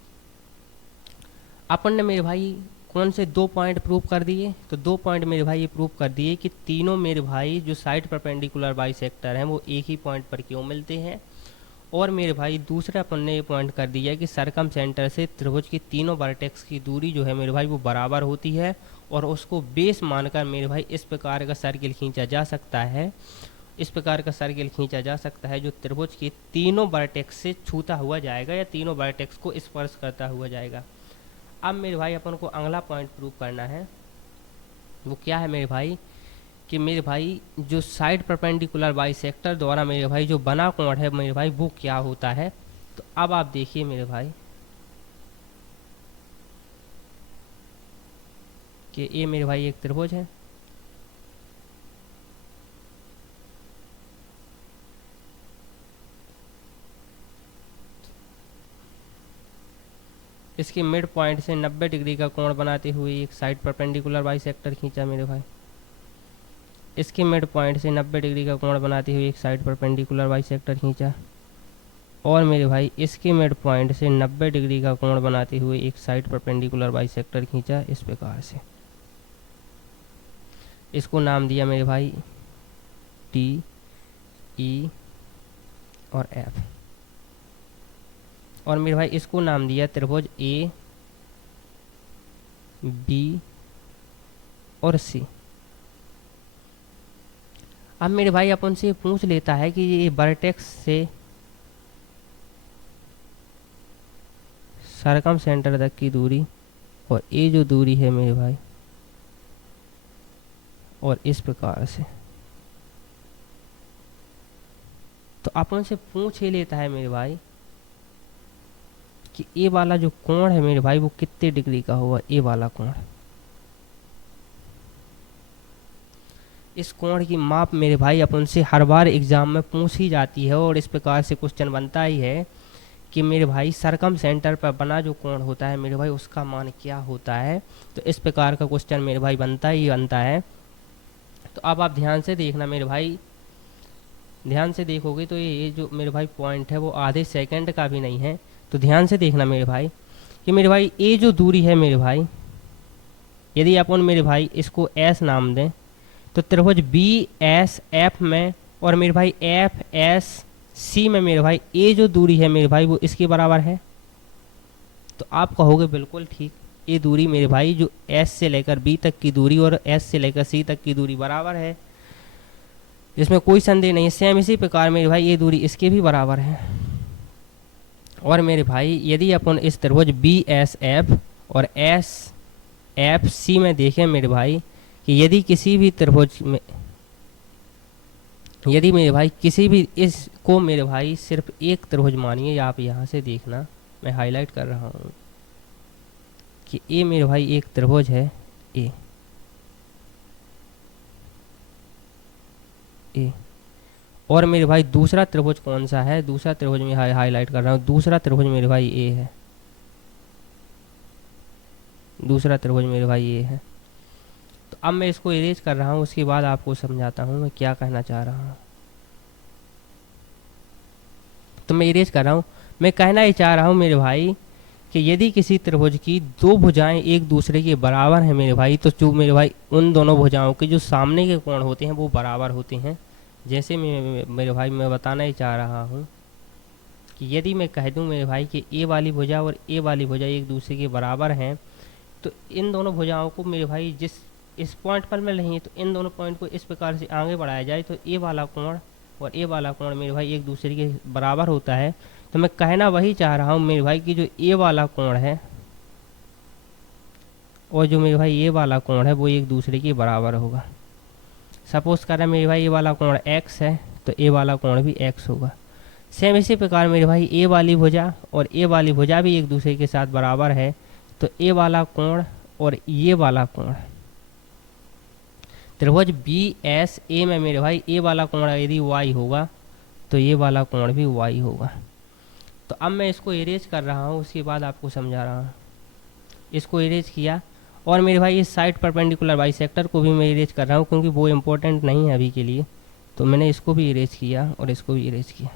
अपन ने मेरे भाई कौन से 2 पॉइंट प्रूव कर दिए? तो 2 पॉइंट मेरे भाई ये प्रूव कर दिए कि तीनों मेरे भाई जो साइड परपेंडिकुलर बाइसेक्टर हैं वो एक ही पॉइंट पर क्यों मिलते हैं। और मेरे भाई दूसरा अपन ने ये पॉइंट कर दिया कि सरकम सेंटर से त्रिभुज की तीनों वर्टेक्स की दूरी जो है मेरे भाई वो बराबर होती है, और उसको बेस मानकर मेरे भाई इस प्रकार का सर्किल खींचा जा सकता है, इस प्रकार का सर्किल खींचा जा सकता है जो त्रिभुज के तीनों वर्टेक्स से छूता हुआ जाएगा या तीनों वर्टेक्स को स्पर्श करता हुआ जाएगा। अब मेरे भाई अपन को अगला पॉइंट प्रूव करना है, वो क्या है मेरे भाई कि मेरे भाई जो साइड परपेंडिकुलर बाइसेक्टर द्वारा मेरे भाई जो बना कोण है मेरे भाई वो क्या होता है। तो अब आप देखिए मेरे भाई कि ये मेरे भाई एक त्रिभुज है, इसके मिड पॉइंट से 90 डिग्री का कोण बनाते हुए एक साइड परपेंडिकुलर बाइसेक्टर खींचा मेरे भाई, इसके मिड पॉइंट से 90 डिग्री का कोण बनाते हुए एक साइड परपेंडिकुलर बाइसेक्टर खींचा, और मेरे भाई इसके मिड पॉइंट से 90 डिग्री का कोण बनाते हुए एक साइड परपेंडिकुलर बाइसेक्टर खींचा इस प्रकार से। इसको नाम दिया मेरे भाई टी, ई और एफ, और मेरे भाई इसको नाम दिया त्रिभुज ए, बी और सी। अब मेरे भाई अपन से पूछ लेता है कि ये वर्टेक्स से सरकम सेंटर तक की दूरी और ये जो दूरी है मेरे भाई, और इस प्रकार से, तो अपन से पूछ ही लेता है मेरे भाई कि ये वाला जो कोण है मेरे भाई वो कितने डिग्री का होगा। ये वाला कोण, इस कोण की माप मेरे भाई अपन से हर बार एग्जाम में पूछ ही जाती है, और इस प्रकार से क्वेश्चन बनता ही है कि मेरे भाई सरकम सेंटर पर बना जो कोण होता है मेरे भाई उसका मान क्या होता है। तो इस प्रकार का क्वेश्चन मेरे भाई बनता ही बनता है। तो अब आप ध्यान से देखना मेरे भाई, ध्यान से देखोगे तो ये जो मेरे भाई पॉइंट है वो आधे सेकंड का भी नहीं है। तो ध्यान से देखना मेरे भाई कि मेरे भाई ये जो दूरी है मेरे भाई, यदि अपन मेरे भाई इसको एस नाम दें तो त्रिभुज बी एस एफ में और मेरे भाई एफ एस सी में मेरे भाई ये जो दूरी है मेरे भाई वो इसके बराबर है। तो आप कहोगे बिल्कुल ठीक, ये दूरी मेरे भाई जो एस से लेकर बी तक की दूरी और एस से लेकर सी तक की दूरी बराबर है, इसमें कोई संदेह नहीं है। सेम इसी प्रकार मेरे भाई ये दूरी इसके भी बराबर है। और मेरे भाई यदि अपन इस त्रिभुज बी एस एफ और एस एफ सी में देखें मेरे भाई कि यदि किसी भी त्रिभुज में, यदि मेरे भाई किसी भी इसको मेरे भाई सिर्फ एक त्रिभुज मानिए, आप यहाँ से देखना मैं हाईलाइट कर रहा हूँ कि ये मेरे भाई एक त्रिभुज है ए, और मेरे भाई दूसरा त्रिभुज कौन सा है, दूसरा त्रिभुज में हाईलाइट कर रहा हूँ, दूसरा त्रिभुज मेरे भाई ए है, दूसरा त्रिभुज मेरे भाई ए है। तो अब मैं इसको इरेज कर रहा हूँ, उसके बाद आपको समझाता हूँ मैं क्या कहना चाह रहा हूँ। तो मैं इरेज कर रहा हूँ, मैं कहना ही चाह रहा हूँ मेरे भाई कि यदि किसी त्रिभुज की दो भुजाएं एक दूसरे के बराबर हैं मेरे भाई, तो जो मेरे भाई उन दोनों भुजाओं के जो सामने के कोण होते हैं वो बराबर होते हैं। जैसे मेरे भाई मैं बताना ही चाह रहा हूँ कि यदि मैं कह दूँ मेरे भाई कि ए वाली भुजा और ए वाली भुजा एक दूसरे के बराबर हैं, तो इन दोनों भुजाओं को मेरे भाई जिस इस पॉइंट पर मिल रही है, तो इन दोनों पॉइंट को इस प्रकार से आगे बढ़ाया जाए तो ए वाला कोण और ए वाला कोण मेरे भाई एक दूसरे के बराबर होता है। तो मैं कहना वही चाह रहा हूँ मेरे भाई कि जो ए वाला कोण है और जो मेरे भाई ए वाला कोण है वो एक दूसरे के बराबर होगा। सपोज कर रहे हैं मेरे भाई ए वाला कोण x है तो ए वाला कोण भी x होगा। सेम इसी प्रकार मेरे भाई ए वाली भुजा और ए वाली भुजा भी एक दूसरे के साथ बराबर है, तो ए वाला कोण और ये वाला कोण, त्रिभुज बी एस ए में मेरे भाई ए वाला कोण यदि y होगा तो ये वाला कोण भी y होगा। तो अब मैं इसको इरेज कर रहा हूँ, उसके बाद आपको समझा रहा हूँ। इसको इरेज किया और मेरे भाई इस साइड परपेंडिकुलर बाइसेक्टर को भी मैं इरेज कर रहा हूँ क्योंकि वो इम्पोर्टेंट नहीं है अभी के लिए। तो मैंने इसको भी इरेज किया और इसको भी इरेज किया।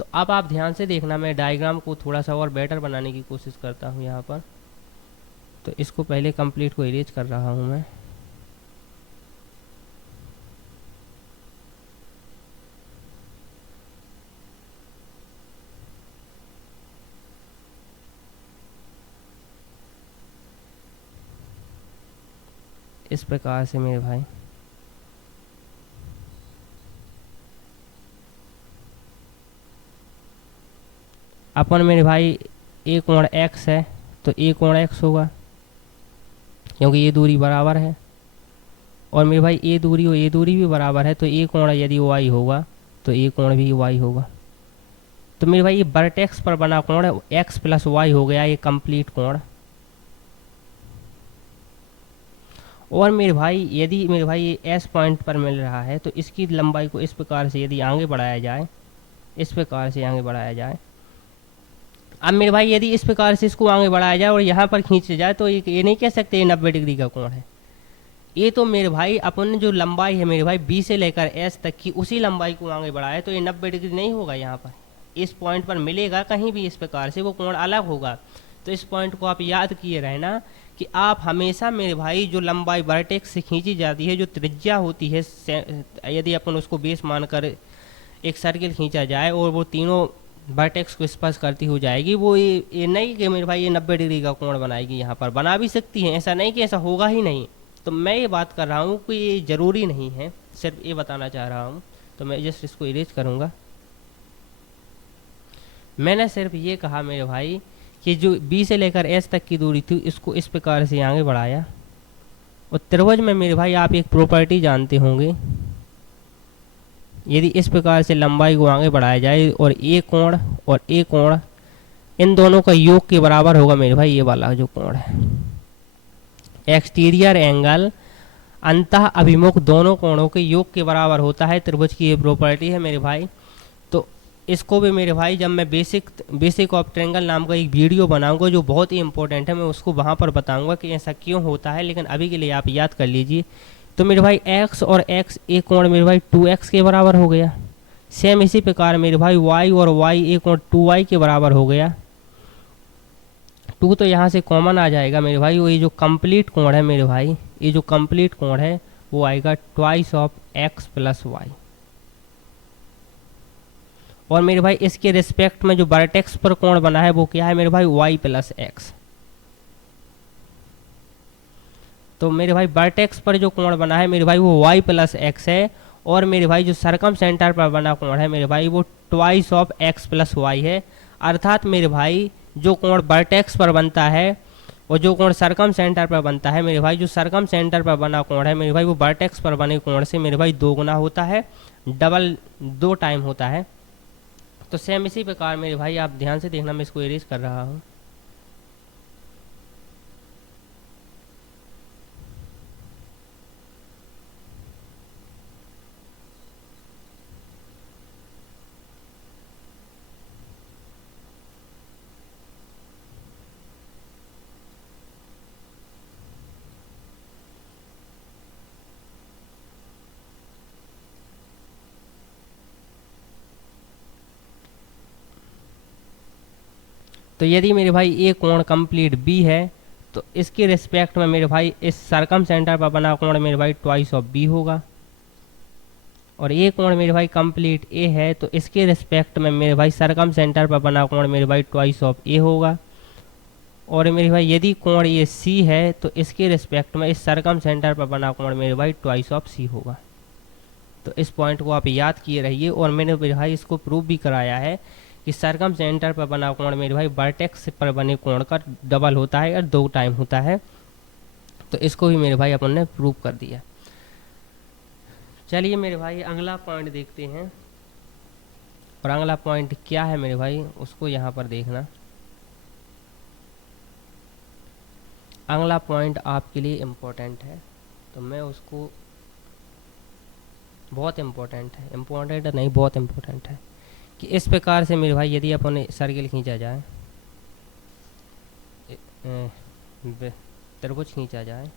तो अब आप ध्यान से देखना, मैं डायग्राम को थोड़ा सा और बेटर बनाने की कोशिश करता हूँ यहाँ पर। तो इसको पहले कंप्लीट को इरेज कर रहा हूँ मैं। इस प्रकार से मेरे भाई अपन मेरे भाई ए कोण x है तो ए कोण x होगा, क्योंकि ये दूरी बराबर है। और मेरे भाई ए दूरी और ए दूरी भी बराबर है, तो ए कोण यदि y होगा तो ए कोण भी y होगा। तो मेरे भाई ये वर्टेक्स पर बना कोण x प्लस वाई हो गया, ये कंप्लीट कोण। और मेरे भाई यदि मेरे भाई ये एस पॉइंट पर मिल रहा है तो इसकी लंबाई को इस प्रकार से यदि आगे बढ़ाया जाए, इस प्रकार से आगे बढ़ाया जाए। अब मेरे भाई यदि इस प्रकार से इसको आगे बढ़ाया जाए और यहाँ पर खींच जाए तो ये नहीं कह सकते ये 90 डिग्री का कोण है। ये तो मेरे भाई अपन ने जो लंबाई है मेरे भाई बी से लेकर एस तक की उसी लंबाई को आगे बढ़ाया, तो ये 90 डिग्री नहीं होगा। यहाँ पर इस पॉइंट पर मिलेगा कहीं भी इस प्रकार से, वो कोण अलग होगा। तो इस पॉइंट को आप याद किए रहना कि आप हमेशा मेरे भाई जो लंबाई वर्टेक्स से खींची जाती है, जो त्रिज्या होती है, यदि अपन उसको बेस मानकर एक सर्किल खींचा जाए और वो तीनों वर्टेक्स को स्पर्श करती हो जाएगी, वो ये नहीं कि मेरे भाई ये 90 डिग्री का कोण बनाएगी। यहाँ पर बना भी सकती है, ऐसा नहीं कि ऐसा होगा ही नहीं। तो मैं ये बात कर रहा हूँ कि ये ज़रूरी नहीं है, सिर्फ ये बताना चाह रहा हूँ। तो मैं जस्ट इसको इरेज करूँगा। मैंने सिर्फ ये कहा मेरे भाई कि जो बी से लेकर एस तक की दूरी थी इसको इस प्रकार से आगे बढ़ाया। और त्रिभुज में मेरे भाई आप एक प्रॉपर्टी जानते होंगे, यदि इस प्रकार से लंबाई को आगे बढ़ाया जाए और ए कोण इन दोनों का योग के बराबर होगा मेरे भाई, ये वाला जो कोण है। एक्सटीरियर एंगल अंतः अभिमुख दोनों कोणों के योग के बराबर होता है, त्रिभुज की ये प्रॉपर्टी है मेरे भाई। तो इसको भी मेरे भाई जब मैं बेसिक ऑफ ट्रायंगल नाम का एक वीडियो बनाऊंगा जो बहुत ही इंपॉर्टेंट है, मैं उसको वहाँ पर बताऊंगा कि ऐसा क्यों होता है। लेकिन अभी के लिए आप याद कर लीजिए। तो मेरे भाई x और x एक कोण मेरे भाई 2x के बराबर हो गया। सेम इसी प्रकार मेरे भाई y और y एक कोण 2y के बराबर हो गया। 2 तो यहाँ से कॉमन आ जाएगा मेरे भाई। ये जो कंप्लीट कोण है मेरे भाई, ये जो कंप्लीट कोण है वो आएगा twice of x plus Y. और मेरे भाई इसके रिस्पेक्ट में जो वर्टेक्स पर कोण बना है वो क्या है मेरे भाई, y प्लस एक्स। तो मेरे भाई वर्टेक्स पर जो कोण बना है मेरे भाई वो y प्लस एक्स है। और मेरे भाई जो सरकम सेंटर पर बना कोण है मेरे भाई वो twice of x plus Y है। अर्थात मेरे भाई जो कोण वर्टेक्स पर बनता है और जो कोण सरकम सेंटर पर बनता है मेरे भाई, जो सरकम सेंटर पर बना कोण है मेरे भाई वो वर्टेक्स पर बने कोण से मेरे भाई 2 गुना होता है, डबल 2 टाइम होता है। तो सेम इसी प्रकार मेरे भाई आप ध्यान से देखना, मैं इसको इरेज कर रहा हूँ। तो यदि मेरे भाई ये कोण कंप्लीट बी है तो इसके रिस्पेक्ट में मेरे भाई इस सरकम सेंटर पर बना कोण मेरे भाई ट्वाइस ऑफ बी होगा। और ये कोण मेरे भाई कंप्लीट ए है तो इसके रिस्पेक्ट में मेरे भाई सरकम सेंटर पर बना कोण मेरे भाई ट्वाइस ऑफ ए होगा। और मेरे भाई यदि कोण ये सी है तो इसके रिस्पेक्ट में इस सरकम सेंटर पर बना कोण मेरे भाई ट्वाइस ऑफ सी होगा। तो इस पॉइंट को आप याद किए रहिए। और मैंने मेरे भाई इसको प्रूव भी कराया है कि सरकम सेंटर पर बना कोण मेरे भाई वर्टेक्स पर बने कोण का डबल होता है और 2 टाइम होता है। तो इसको भी मेरे भाई अपन ने प्रूव कर दिया। चलिए मेरे भाई अगला पॉइंट देखते हैं। और अगला पॉइंट क्या है मेरे भाई उसको यहाँ पर देखना। अगला पॉइंट आपके लिए इम्पोर्टेंट है, तो मैं उसको, बहुत इम्पोर्टेंट है, इम्पोर्टेंट नहीं बहुत इम्पोर्टेंट है कि इस प्रकार से मेरे भाई यदि अपन सर्किल खींचा जाए, त्रिभुज खींचा जाए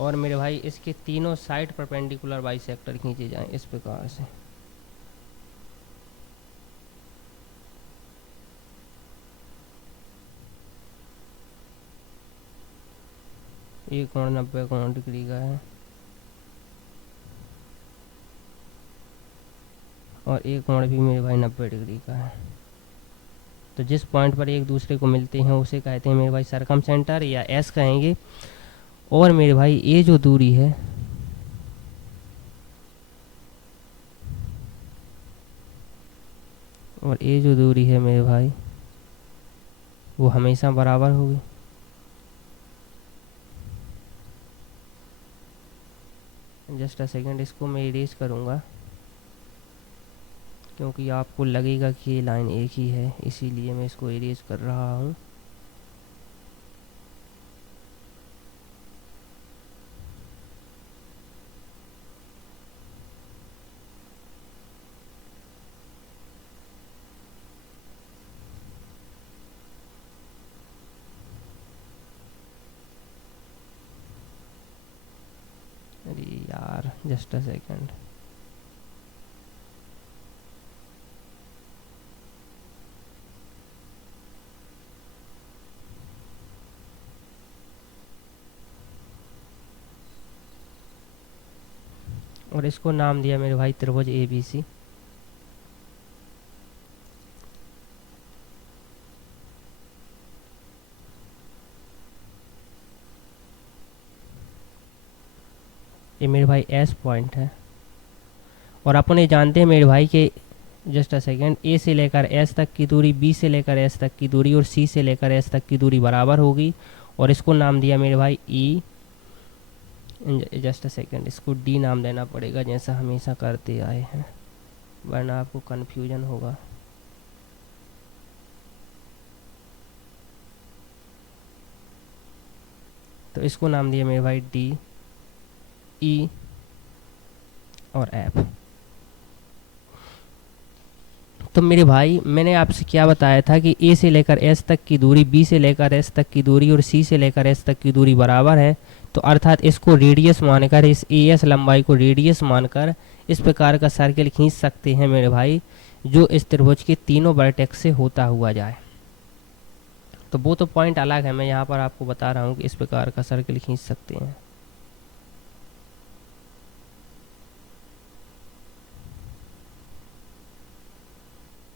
और मेरे भाई इसके तीनों साइड परपेंडिकुलर बाइसेक्टर खींचे जाएं इस प्रकार से। ये कोण 90 का है और एक कोण भी मेरे भाई 90 का है। तो जिस पॉइंट पर एक दूसरे को मिलते हैं उसे कहते हैं मेरे भाई सरकम सेंटर या एस कहेंगे। और मेरे भाई ये जो दूरी है और ये जो दूरी है मेरे भाई वो हमेशा बराबर होगी। जस्ट अ सेकेंड, इसको मैं इरेज करूँगा क्योंकि आपको लगेगा कि ये लाइन एक ही है, इसीलिए मैं इसको इरेज कर रहा हूँ। अरे यार जस्ट अ सेकेंड, और इसको नाम दिया मेरे भाई त्रिभुज ABC। ये मेरे भाई S पॉइंट है और अपन ये जानते हैं मेरे भाई के जस्ट अ सेकेंड, A से लेकर S तक की दूरी, B से लेकर S तक की दूरी और C से लेकर S तक की दूरी बराबर होगी। और इसको नाम दिया मेरे भाई E। जस्ट अ सेकेंड, इसको D नाम देना पड़ेगा जैसा हमेशा करते आए हैं, वरना आपको कन्फ्यूजन होगा। तो इसको नाम दिया मेरे भाई D, E और F। तो मेरे भाई मैंने आपसे क्या बताया था कि A से लेकर S तक की दूरी, B से लेकर S तक की दूरी और C से लेकर S तक की दूरी बराबर है। तो अर्थात इसको रेडियस मानकर, इस AS लंबाई को रेडियस मानकर इस प्रकार का सर्किल खींच सकते हैं मेरे भाई, जो इस त्रिभुज के तीनों वर्टेक्स से होता हुआ जाए। तो वो तो पॉइंट अलग है, मैं यहाँ पर आपको बता रहा हूँ कि इस प्रकार का सर्किल खींच सकते हैं।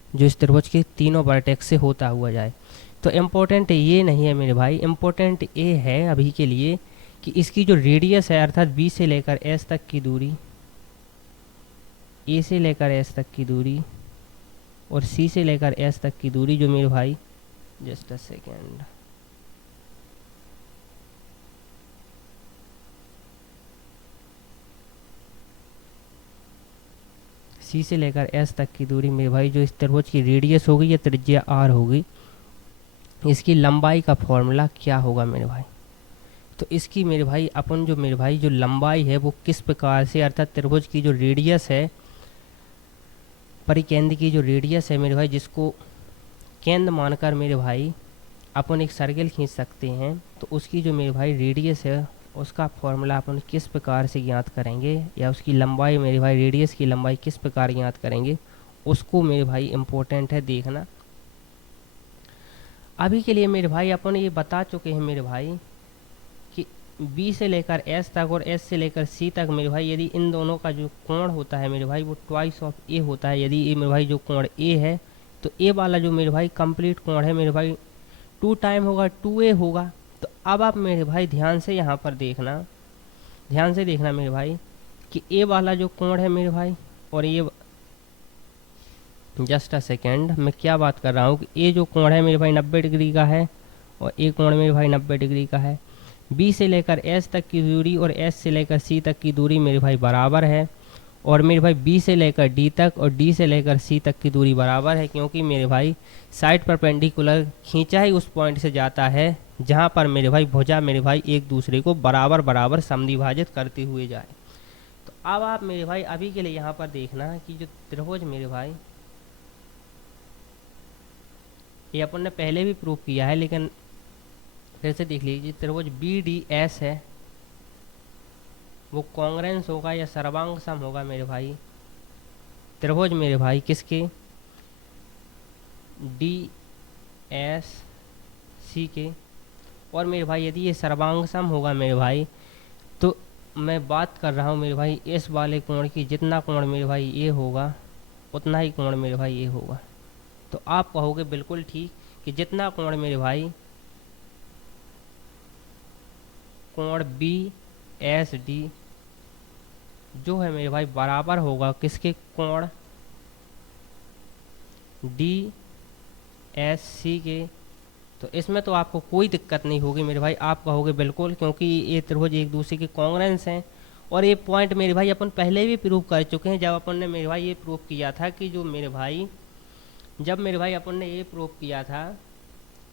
जो इस त्रिभुज के तीनों वर्टेक्स से होता हुआ जाए। तो इम्पोर्टेंट ये नहीं है मेरे भाई, इम्पोर्टेंट ये है अभी के लिए कि इसकी जो रेडियस है अर्थात B से लेकर S तक की दूरी, A से लेकर S तक की दूरी और C से लेकर S तक की दूरी, जो मेरे भाई जस्ट अ सेकेंड, C से लेकर S तक की दूरी मेरे भाई, जो इस त्रिभुज की रेडियस होगी या त्रिज्या R होगी, इसकी लंबाई का फॉर्मूला क्या होगा मेरे भाई। तो इसकी मेरे भाई अपन जो मेरे भाई जो लंबाई है वो किस प्रकार से, अर्थात त्रिभुज की जो रेडियस है, परिकेंद्र की जो रेडियस है मेरे भाई, जिसको केंद्र मानकर मेरे भाई अपन एक सर्किल खींच सकते हैं, तो उसकी जो मेरे भाई रेडियस है उसका फॉर्मूला अपन किस प्रकार से ज्ञात करेंगे, या उसकी लंबाई मेरे भाई, रेडियस की लंबाई किस प्रकार ज्ञात करेंगे, उसको मेरे भाई इम्पोर्टेंट है देखना। अभी के लिए मेरे भाई अपन ये बता चुके हैं मेरे भाई कि B से लेकर S तक और S से लेकर C तक मेरे भाई, यदि इन दोनों का जो कोण होता है मेरे भाई वो ट्वाइस ऑफ A होता है। यदि ये मेरे भाई जो कोण A है, तो A वाला जो मेरे भाई कंप्लीट कोण है मेरे भाई 2 टाइम होगा, 2A होगा। तो अब आप मेरे भाई ध्यान से यहाँ पर देखना, ध्यान से देखना मेरे भाई कि A वाला जो कोण है मेरे भाई, और ये जस्ट अ सेकेंड, मैं क्या बात कर रहा हूँ कि ये जो कोण है मेरे भाई 90 डिग्री का है और ये कोण मेरे भाई 90 डिग्री का है। B से लेकर S तक की दूरी और S से लेकर C तक की दूरी मेरे भाई बराबर है, और मेरे भाई B से लेकर D तक और D से लेकर C तक की दूरी बराबर है, क्योंकि मेरे भाई साइड परपेंडिकुलर खींचा ही उस पॉइंट से जाता है जहाँ पर मेरे भाई भुजा मेरे भाई एक दूसरे को बराबर बराबर समद्विभाजित करते हुए जाए। तो अब आप मेरे भाई अभी के लिए यहाँ पर देखना कि जो त्रिभुज मेरे भाई, ये अपन ने पहले भी प्रूव किया है लेकिन फिर से देख लीजिए, त्रिभुज BDS है, वो कॉन्ग्रेंस होगा या सर्वांग सम होगा मेरे भाई त्रिभुज मेरे भाई किसके, डी एस सी के। और मेरे भाई यदि ये सर्वांग सम होगा मेरे भाई, तो मैं बात कर रहा हूँ मेरे भाई इस वाले कोण की, जितना कोण मेरे भाई ये होगा उतना ही कोण मेरे भाई ये होगा। तो आप कहोगे बिल्कुल ठीक कि जितना कोण मेरे भाई कोण बी एस डी जो है मेरे भाई बराबर होगा किसके, कोण डी एस सी के। तो इसमें तो आपको कोई दिक्कत नहीं होगी मेरे भाई, आप कहोगे बिल्कुल, क्योंकि ये त्रिभुज एक दूसरे के कॉन्ग्रेंस हैं। और ये पॉइंट मेरे भाई अपन पहले भी प्रूव कर चुके हैं, जब अपन ने मेरे भाई ये प्रूव किया था कि जो मेरे भाई, जब मेरे भाई अपन ने ये प्रूव किया था,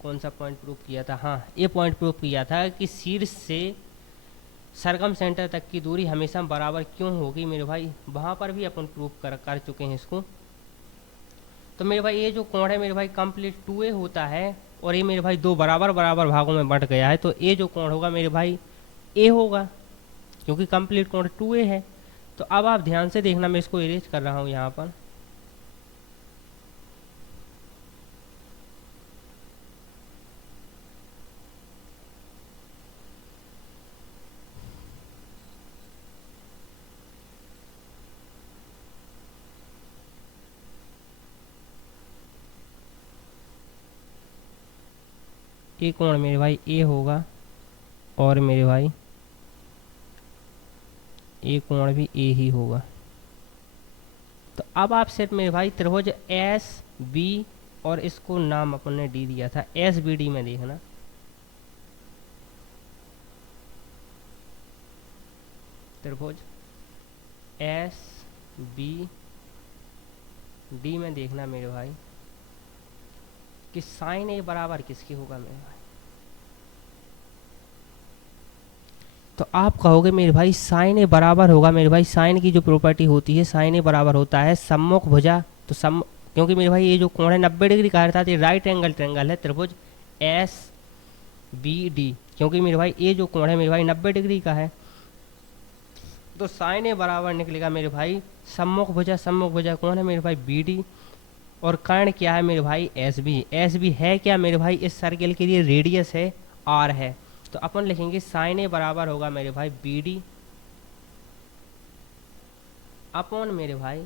कौन सा पॉइंट प्रूव किया था, हाँ ये पॉइंट प्रूव किया था कि शीर्ष से सरगम सेंटर तक की दूरी हमेशा बराबर क्यों होगी मेरे भाई, वहाँ पर भी अपन प्रूव कर चुके हैं इसको। तो मेरे भाई ये जो कोण है मेरे भाई कंप्लीट 2a होता है, और ये मेरे भाई दो बराबर बराबर भागों में बंट गया है, तो ये जो कोण होगा मेरे भाई a होगा, क्योंकि कंप्लीट कोण 2a है। तो अब आप ध्यान से देखना, मैं इसको इरेज कर रहा हूँ यहाँ पर। ये कोण मेरे भाई a होगा, और मेरे भाई ये कोण भी a ही होगा। तो अब आप सिर्फ मेरे भाई त्रिभुज एस बी, और इसको नाम अपन ने डी दिया था, एस बी डी में देखना, त्रिभुज एस बी डी में देखना मेरे भाई कि साइन ए बराबर किसके होगा मेरे भाई। तो आप कहोगे मेरे भाई साइन ए बराबर होगा मेरे भाई, साइन की जो प्रॉपर्टी होती है साइन ए बराबर होता है सम्मुख भुजा। तो क्योंकि मेरे भाई ये जो कोण है 90 डिग्री का है, अर्थात ये राइट एंगल ट्रेंगल है त्रिभुज एस बी डी, क्योंकि मेरे भाई ये जो कोण है मेरे भाई 90 डिग्री का है। तो साइन ए बराबर निकलेगा मेरे भाई सम्मुख भुजा कौन है मेरे भाई बी डी, और कर्ण क्या है मेरे भाई एस बी। एस बी है क्या मेरे भाई, इस सर्किल के लिए रेडियस है आर है। तो अपन लिखेंगे साइन ए बराबर होगा मेरे भाई बी डी अपॉन मेरे भाई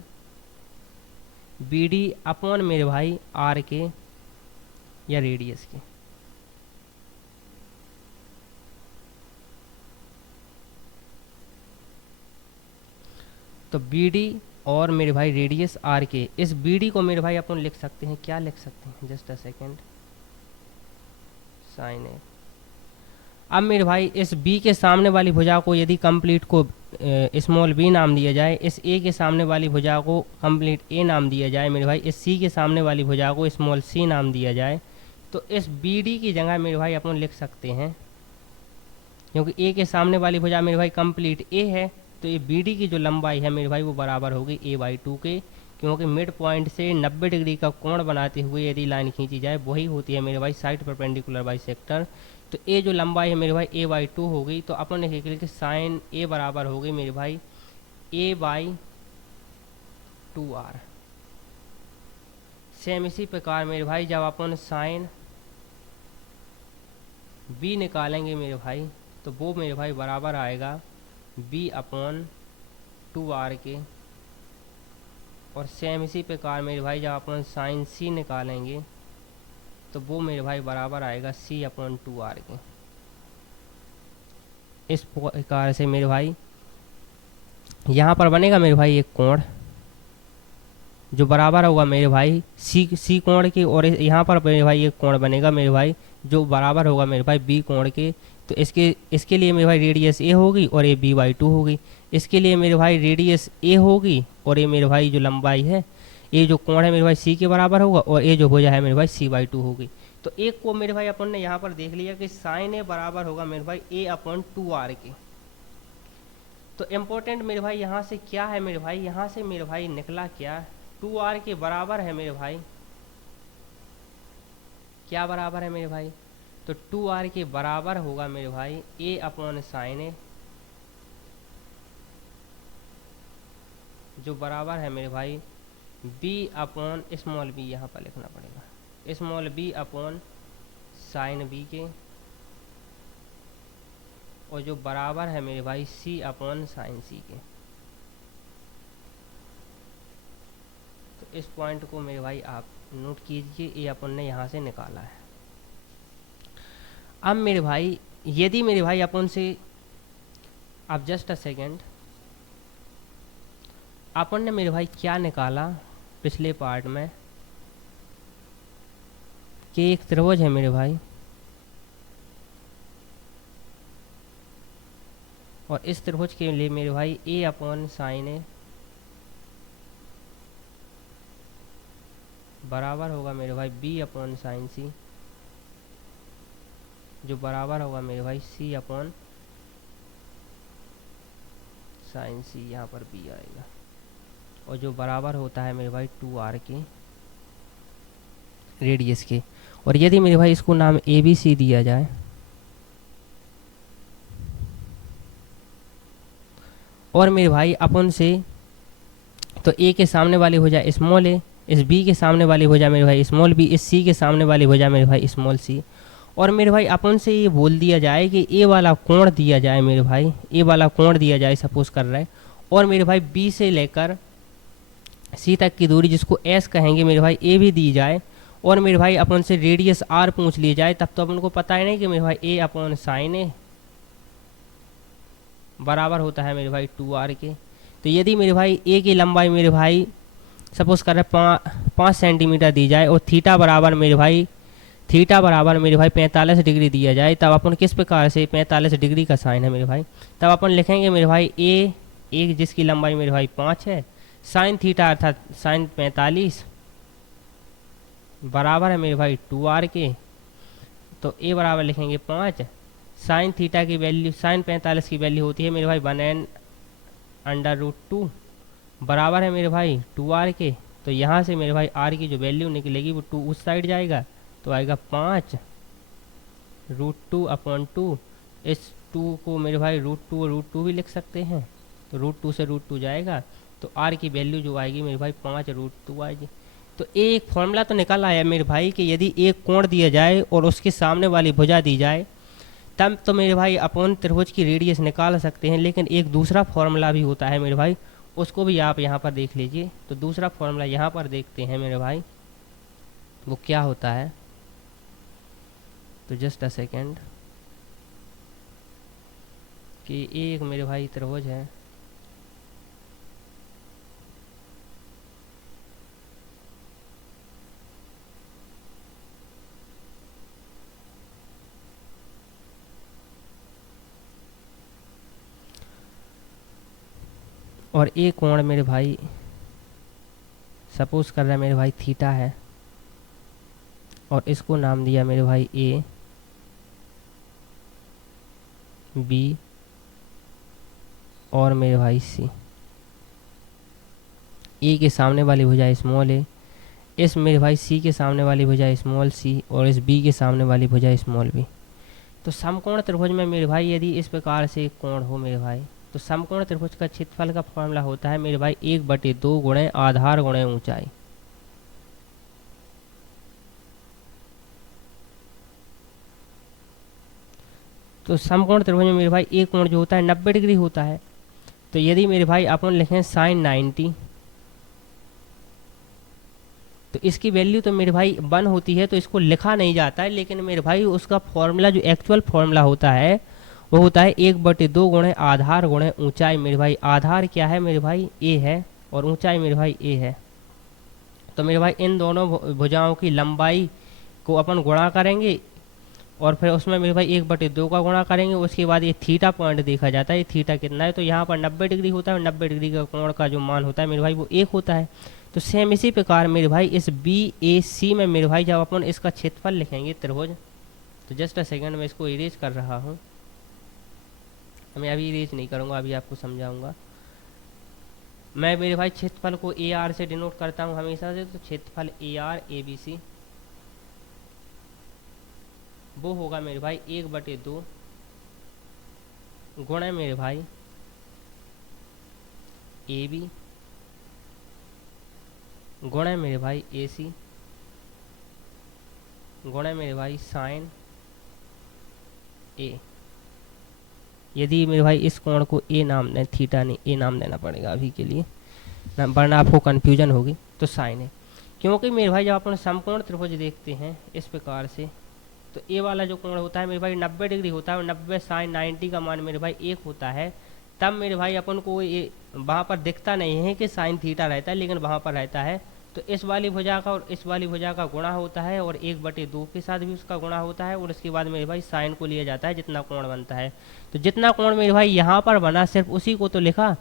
बी डी अपॉन मेरे भाई आर के या रेडियस के। तो बी डी और मेरे भाई रेडियस आर के, इस बी डी को मेरे भाई अपन लिख सकते हैं, क्या लिख सकते हैं, जस्ट अ सेकेंड, साइन ए। अब मेरे भाई इस b के सामने वाली भुजा को यदि कंप्लीट को स्मॉल b नाम दिया जाए, इस a के सामने वाली भुजा को कंप्लीट a नाम दिया जाए मेरे भाई, इस c के सामने वाली भुजा को स्मॉल c नाम दिया जाए, तो इस बी डी की जगह मेरे भाई अपन लिख सकते हैं, क्योंकि a के सामने वाली भुजा मेरे भाई कंप्लीट a है, तो ये बी डी की जो लंबाई है मेरे भाई वो बराबर होगी a/2 के, क्योंकि मिड पॉइंट से 90 डिग्री का कोण बनाते हुए यदि लाइन खींची जाए वही होती है मेरे भाई साइड परपेंडिकुलर बाइसेक्टर। तो ए जो लंबाई है मेरे भाई a/2 हो गई, तो अपन लिख के साइन ए बराबर हो गई मेरे भाई a/2r। सेम इसी प्रकार मेरे भाई जब अपन साइन b निकालेंगे मेरे भाई, तो वो मेरे भाई बराबर आएगा b/2r के। और सेम इसी प्रकार मेरे भाई जब अपन साइन c निकालेंगे तो वो मेरे भाई बराबर आएगा c/2r के। इस प्रकार से मेरे भाई यहाँ पर बनेगा मेरे भाई एक कोण जो बराबर होगा मेरे भाई सी कोण के, और यहाँ पर मेरे भाई एक कोण बनेगा मेरे भाई जो बराबर होगा मेरे भाई बी कोण के। तो इसके लिए मेरे भाई रेडियस ए होगी और ये b/2 होगी। इसके लिए मेरे भाई रेडियस ए होगी और ये मेरे भाई जो लंबाई है, ये जो कोण है मेरे भाई सी के बराबर होगा, और ये जो भुजा है मेरे भाई c/2 होगी। तो एक को मेरे भाई अपन ने यहाँ पर देख लिया कि साइन ए बराबर होगा मेरे भाई a/2r के। तो इम्पोर्टेंट मेरे भाई यहाँ से क्या है मेरे भाई, यहाँ से मेरे भाई निकला क्या, 2r के बराबर है मेरे भाई, क्या बराबर है मेरे भाई, तो 2r के बराबर होगा मेरे भाई a/sin ए जो बराबर है मेरे भाई बी अपॉन स्मॉल बी, यहाँ पर लिखना पड़ेगा small B upon sign B के, और जो बराबर है मेरे भाई सी अपॉन साइन सी के। तो इस पॉइंट को मेरे भाई आप नोट कीजिए, ये अपन ने यहाँ से निकाला है। अब मेरे भाई यदि मेरे भाई अपन से, अब जस्ट अ सेकेंड, अपन ने मेरे भाई क्या निकाला पिछले पार्ट में कि एक त्रिभुज है मेरे भाई, और इस त्रिभुज के लिए मेरे भाई ए अपॉन साइन ए बराबर होगा मेरे भाई बी अपॉन साइन सी, जो बराबर होगा मेरे भाई सी अपॉन साइन सी, यहाँ पर बी आएगा, और जो बराबर होता है मेरे भाई 2r के रेडियस के। और यदि मेरे भाई इसको नाम ए बी सी दिया जाए, और मेरे भाई अपन से तो ए के सामने वाले हो जाए स्मॉल ए, इस बी के सामने वाले हो जाए मेरे भाई स्मॉल बी, इस सी के सामने वाले हो जाए मेरे भाई स्मॉल सी, और मेरे भाई अपन से ये बोल दिया जाए कि ए वाला कोण दिया जाए मेरे भाई, ए वाला कोण दिया जाए सपोज कर रहा है, और मेरे भाई बी से लेकर सी तक की दूरी जिसको एस कहेंगे मेरे भाई ए भी दी जाए, और मेरे भाई अपन से रेडियस आर पूछ लिया जाए, तब तो अपन को पता है नहीं कि मेरे भाई ए अपॉन साइन ए बराबर होता है मेरे भाई 2r के। तो यदि मेरे भाई ए की लंबाई मेरे भाई सपोज कर रहे 5 सेंटीमीटर दी जाए, और थीटा बराबर मेरे भाई 45 डिग्री दिया जाए, तब अपन किस प्रकार से 45 डिग्री का साइन है मेरे भाई, तब अपन लिखेंगे मेरे भाई ए जिसकी लंबाई मेरे भाई 5 है, साइन थीटा अर्थात साइन 45 बराबर है मेरे भाई 2r के। तो ए बराबर लिखेंगे 5, साइन थीटा की वैल्यू, साइन 45 की वैल्यू होती है मेरे भाई 1/√2 बराबर है मेरे भाई 2r के। तो यहाँ से मेरे भाई r की जो वैल्यू निकलेगी वो 2 उस साइड जाएगा, तो आएगा 5√2/2। इस 2 को मेरे भाई √2 भी लिख सकते हैं, तो √2 से √2 जाएगा, तो r की वैल्यू जो आएगी मेरे भाई 5√2 आएगी। तो एक फॉर्मूला तो निकल आया मेरे भाई कि यदि एक कोण दिया जाए और उसके सामने वाली भुजा दी जाए, तब तो मेरे भाई अपन त्रिभुज की रेडियस निकाल सकते हैं। लेकिन एक दूसरा फॉर्मूला भी होता है मेरे भाई, उसको भी आप यहाँ पर देख लीजिए। तो दूसरा फॉर्मूला यहाँ पर देखते हैं मेरे भाई, वो क्या होता है। तो जस्ट अ सेकेंड, कि एक मेरे भाई त्रिभुज है, और एक कोण मेरे भाई सपोज कर रहा है मेरे भाई थीटा है, और इसको नाम दिया मेरे भाई ए बी और मेरे भाई सी। ए के सामने वाली भुजा स्मॉल ए, इस मेरे भाई सी के सामने वाली भुजा स्मॉल सी, और इस बी के सामने वाली भुजा स्मॉल बी। तो समकोण त्रिभुज में मेरे भाई यदि इस प्रकार से एक कोण हो मेरे भाई, तो समकोण त्रिभुज का क्षेत्रफल का फॉर्मूला होता है मेरे भाई 1/2 गुणे आधार गुणे ऊंचाई। तो समकोण त्रिभुज में मेरे भाई एक कोण जो होता है 90 डिग्री होता है। तो यदि मेरे भाई अपन लिखें साइन 90, तो इसकी वैल्यू तो मेरे भाई 1 होती है, तो इसको लिखा नहीं जाता है। लेकिन मेरे भाई उसका फॉर्मूला जो एक्चुअल फॉर्मूला होता है वो होता है 1/2 गुणे आधार गुणे ऊंचाई। मेरे भाई आधार क्या है मेरे भाई ए है, और ऊंचाई मेरे भाई ए है। तो मेरे भाई इन दोनों भुजाओं की लंबाई को अपन गुणा करेंगे, और फिर उसमें मेरे भाई 1/2 का गुणा करेंगे। उसके बाद ये थीटा पॉइंट देखा जाता है, ये थीटा कितना है। तो यहाँ पर 90 डिग्री होता है, 90 डिग्री का कोण का जो मान होता है मेरे भाई वो 1 होता है। तो सेम इसी प्रकार मेरे भाई इस BAC में मेरे भाई जब अपन इसका क्षेत्रफल लिखेंगे त्रिभुज, तो जस्ट अ सेकेंड में इसको इरेज कर रहा हूँ। मैं अभी इरेज नहीं करूँगा, अभी आपको समझाऊंगा। मैं मेरे भाई क्षेत्रफल को AR से डिनोट करता हूँ हमेशा से। तो क्षेत्रफल AR ABC वो होगा मेरे भाई 1/2 गुणे मेरे भाई AB गुणे मेरे भाई ए सी गुणे मेरे भाई साइन ए। यदि मेरे भाई इस कोण को ए नाम दें, थीटा नहीं ए नाम देना पड़ेगा अभी के लिए ना, वरना आपको कन्फ्यूजन होगी। तो साइन है, क्योंकि मेरे भाई जब अपन समकोण त्रिभुज देखते हैं इस प्रकार से, तो ए वाला जो कोण होता है मेरे भाई 90 डिग्री होता है, और 90 साइन 90 का मान मेरे भाई 1 होता है। तब मेरे भाई अपन को ये वहाँ पर दिखता नहीं है कि साइन थीटा रहता है, लेकिन वहाँ पर रहता है। तो इस वाली भुजा का और इस वाली भुजा का गुणा होता है, और 1/2 के साथ भी उसका गुणा होता है, और उसके बाद मेरे भाई साइन को लिया जाता है जितना कोण बनता है। तो जितना कोण मेरे भाई यहाँ पर बना सिर्फ उसी को तो लिखा,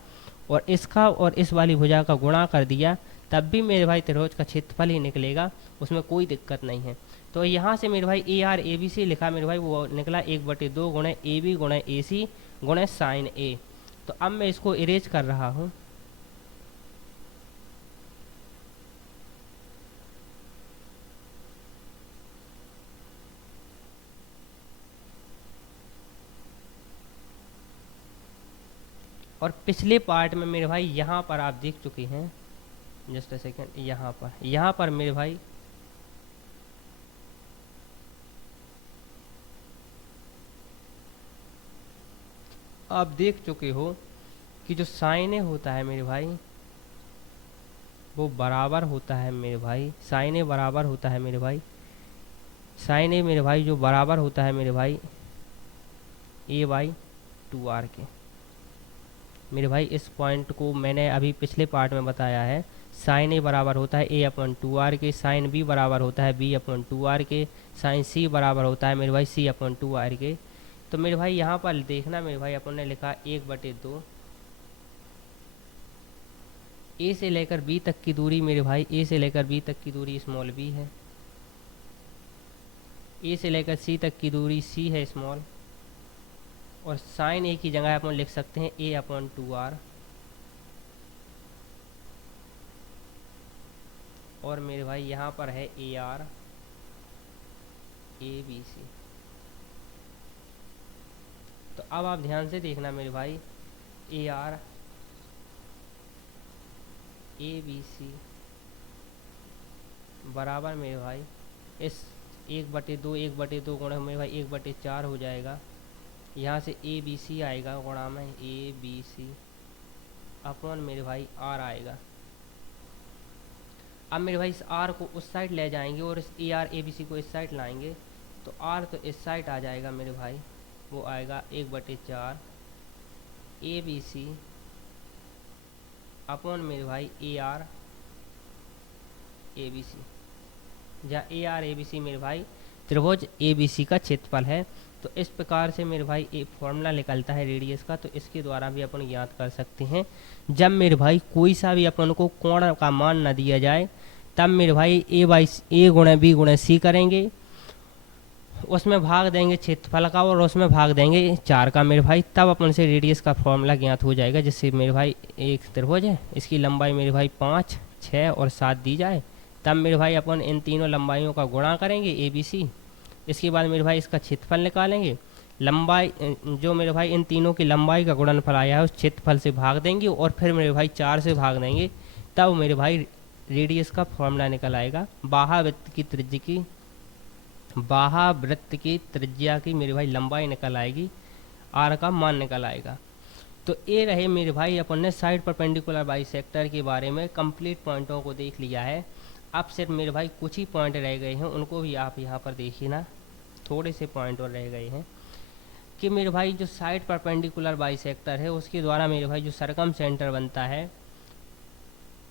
और इसका और इस वाली भुजा का गुणा कर दिया, तब भी मेरे भाई त्रिभुज का क्षेत्रफल ही निकलेगा, उसमें कोई दिक्कत नहीं है। तो यहाँ से मेरे भाई ए आर ए बी सी लिखा मेरे भाई, वो निकला 1/2 गुणे ए बी गुणे ए सी गुणे साइन ए। तो अब मैं इसको इरेज कर रहा हूँ। और पिछले पार्ट में मेरे भाई यहाँ पर आप देख चुके हैं, जस्ट अ सेकेंड, यहाँ पर मेरे भाई आप देख चुके हो कि जो साइन ए होता है मेरे भाई वो बराबर होता है मेरे भाई, साइन ए बराबर होता है मेरे भाई, साइन ए मेरे भाई जो बराबर होता है मेरे भाई a/2r के। मेरे भाई इस पॉइंट को मैंने अभी पिछले पार्ट में बताया है। साइन ए बराबर होता है a/2r के, साइन बी बराबर होता है b/2r के, साइन सी बराबर होता है मेरे भाई c/2r के। तो मेरे भाई यहाँ पर देखना मेरे भाई अपन ने लिखा 1/2, ए से लेकर बी तक की दूरी मेरे भाई, ए से लेकर बी तक की दूरी स्मॉल बी है, ए से लेकर सी तक की दूरी सी है स्मॉल, और साइन ए की जगह अपन लिख सकते हैं a/2r, और मेरे भाई यहाँ पर है AR ABC। तो अब आप ध्यान से देखना मेरे भाई, AR ABC बराबर मेरे भाई इस 1/2 गुणा मेरे भाई 1/4 हो जाएगा। यहाँ से ABC आएगा गुणा में ABC अपॉन मेरे भाई R आएगा। अब मेरे भाई इस R को उस साइड ले जाएंगे और इस AR ABC को इस साइड लाएंगे, तो R तो इस साइड आ जाएगा मेरे भाई, वो आएगा 1/4 ABC अपॉन मेरे भाई AR ABC, जहाँ AR ABC मेरे भाई त्रिभुज ABC का क्षेत्रफल है। तो इस प्रकार से मेरे भाई एक फॉर्मूला निकलता है रेडियस का, तो इसके द्वारा भी अपन ज्ञात कर सकते हैं। जब मेरे भाई कोई सा भी अपन को कोण का मान न दिया जाए, तब मेरे भाई A गुणे B गुणे C करेंगे, उसमें भाग देंगे क्षेत्रफल का और उसमें भाग देंगे 4 का मेरे भाई, तब अपन से रेडियस का फॉर्मूला ज्ञात हो जाएगा। जिससे मेरे भाई एक त्रिभुज है, इसकी लंबाई मेरे भाई 5, 6 और 7 दी जाए, तब मेरे भाई अपन इन तीनों लंबाइयों का गुणा करेंगे ABC। इसके बाद मेरे भाई इसका क्षेत्रफल निकालेंगे, लंबाई जो मेरे भाई इन तीनों की लंबाई का गुणनफल आया है उस क्षेत्रफल से भाग देंगे, और फिर मेरे भाई 4 से भाग देंगे, तब मेरे भाई रेडियस का फॉर्मूला निकल आएगा। बाह्यवृत्त की त्रिज्या की मेरे भाई लंबाई निकल आएगी, R का मान निकल आएगा। तो ये रहे मेरे भाई अपन ने साइड परपेंडिकुलर बाइसेक्टर के बारे में कंप्लीट पॉइंटों को देख लिया है। अब सिर्फ मेरे भाई कुछ ही पॉइंट रह गए हैं, उनको भी आप यहाँ पर देखिए ना, थोड़े से पॉइंट और रह गए हैं कि मेरे भाई जो साइड परपेंडिकुलर बाइसेक्टर है उसके द्वारा मेरे भाई जो सरकम सेंटर बनता है,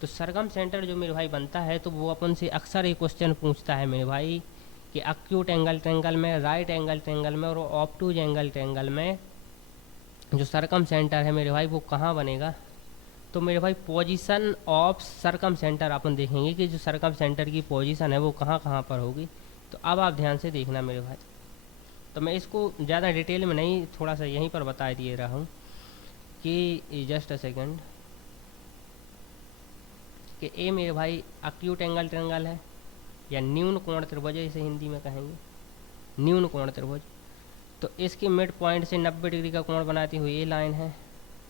तो सरकम सेंटर जो मेरे भाई बनता है, तो वो अपन से अक्सर एक क्वेश्चन पूछता है मेरे भाई कि एक्यूट एंगल ट्रेंगल में, राइट एंगल ट्रेंगल में और ऑब्टूज एंगल ट्रेंगल में जो सरकम सेंटर है मेरे भाई वो कहाँ बनेगा। तो मेरे भाई पोजीशन ऑफ सरकम सेंटर अपन देखेंगे कि जो सरकम सेंटर की पोजीशन है वो कहाँ कहाँ पर होगी। तो अब आप ध्यान से देखना मेरे भाई, तो मैं इसको ज़्यादा डिटेल में नहीं, थोड़ा सा यहीं पर बता दिए रहा हूँ कि जस्ट अ सेकेंड, कि ए मेरे भाई एक्यूट एंगल ट्रेंगल है या न्यून कोण त्रिभुज है, इसे हिंदी में कहेंगे न्यून कोण त्रिभुज। तो इसके मिड पॉइंट से 90 डिग्री का कोण बनाती हुई ए लाइन है,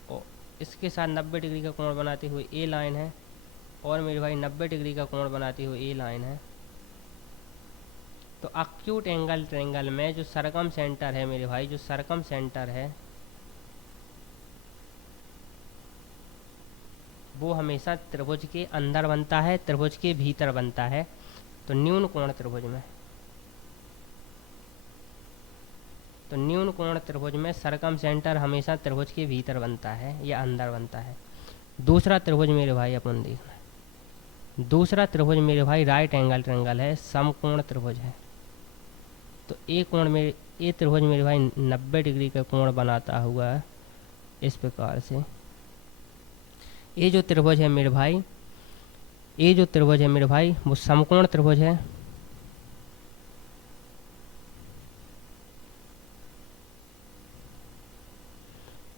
और इसके साथ 90 डिग्री का कोण बनाते हुए ए लाइन है, और मेरे भाई 90 डिग्री का कोण बनाती हुई ये लाइन है। तो एक्यूट एंगल ट्रायंगल में जो सरकम सेंटर है मेरे भाई, जो सरकम सेंटर है वो हमेशा त्रिभुज के अंदर बनता है, त्रिभुज के भीतर बनता है। तो न्यून कोण त्रिभुज में, तो न्यून कोण त्रिभुज में सरकम सेंटर हमेशा त्रिभुज के भीतर बनता है या अंदर बनता है। दूसरा त्रिभुज मेरे भाई अपन देखना, दूसरा त्रिभुज मेरे भाई राइट एंगल ट्रायंगल है, समकोण त्रिभुज है। तो ये त्रिभुज मेरे भाई 90 डिग्री का कोण बनाता हुआ इस प्रकार से। ये जो त्रिभुज है मेरे भाई, ये जो त्रिभुज है मेरे भाई वो समकोण त्रिभुज है।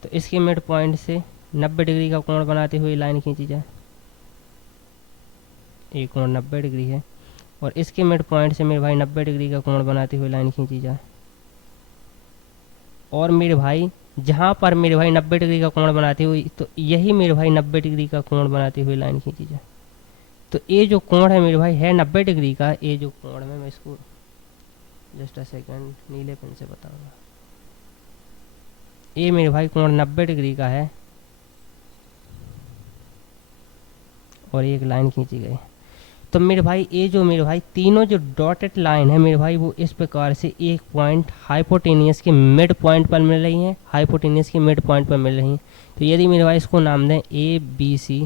तो इसके मिड पॉइंट से 90 डिग्री का कोण बनाते हुए लाइन खींची जाए, ये कोण 90 डिग्री है। और इसके मिड पॉइंट से मेरे भाई 90 डिग्री का कोण बनाते हुए लाइन खींची जाए। और मेरे भाई जहाँ पर मेरे भाई 90 डिग्री का कोण बनाते हुए, तो यही मेरे भाई 90 डिग्री का कोण बनाते हुए लाइन खींची जाए। तो ये जो कोण है मेरे भाई है 90 डिग्री का। ये जो कोण है मैं इसको जस्ट अ सेकेंड नीले पेन से बताऊंगा। ये मेरे भाई कोण 90 डिग्री का है और एक लाइन खींची गई। तो मेरे भाई ये जो मेरे भाई तीनों जो डॉटेड लाइन है मेरे भाई वो इस प्रकार से एक पॉइंट हाइपोटेनियस के मिड पॉइंट पर मिल रही हैं, हाइपोटेनियस के मिड पॉइंट पर मिल रही हैं। तो यदि मेरे भाई इसको नाम दें ए बी सी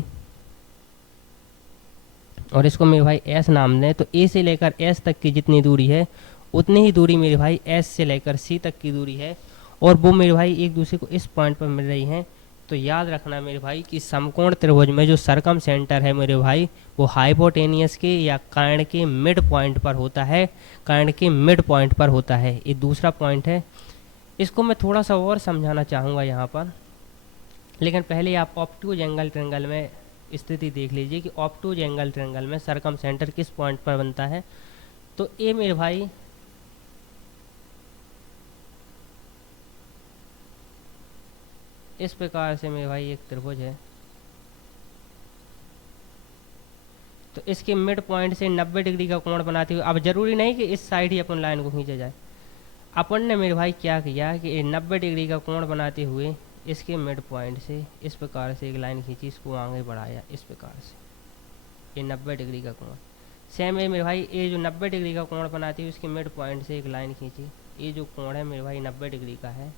और इसको मेरे भाई एस नाम दें, तो ए से लेकर एस तक की जितनी दूरी है उतनी ही दूरी मेरे भाई एस से लेकर सी तक की दूरी है, और वो मेरे भाई एक दूसरे को इस पॉइंट पर मिल रही हैं। तो याद रखना मेरे भाई कि समकोण त्रिभुज में जो सरकम सेंटर है मेरे भाई वो हाइपोटेनियस के या कर्ण के मिड पॉइंट पर होता है, कर्ण के मिड पॉइंट पर होता है। ये दूसरा पॉइंट है। इसको मैं थोड़ा सा और समझाना चाहूँगा यहाँ पर, लेकिन पहले आप ऑब्टूज एंगल ट्रायंगल में स्थिति देख लीजिए कि ऑब्टूज एंगल ट्रायंगल में सरकम सेंटर किस पॉइंट पर बनता है। तो ये मेरे भाई इस प्रकार से मेरे भाई एक त्रिभुज है। तो इसके मिड पॉइंट से 90 डिग्री का कोण बनाते हुए, अब जरूरी नहीं कि इस साइड ही अपन लाइन को खींचा जाए। अपन ने मेरे भाई क्या किया कि 90 डिग्री का कोण बनाते हुए इसके मिड पॉइंट से इस प्रकार से एक लाइन खींची, इसको आगे बढ़ाया इस प्रकार से, ये 90 डिग्री का कोण। सेम है मेरे भाई ये जो 90 डिग्री का कोण बनाते हुए इसके मिड पॉइंट से एक लाइन खींची, ये जो कोण है मेरे भाई 90 डिग्री का है।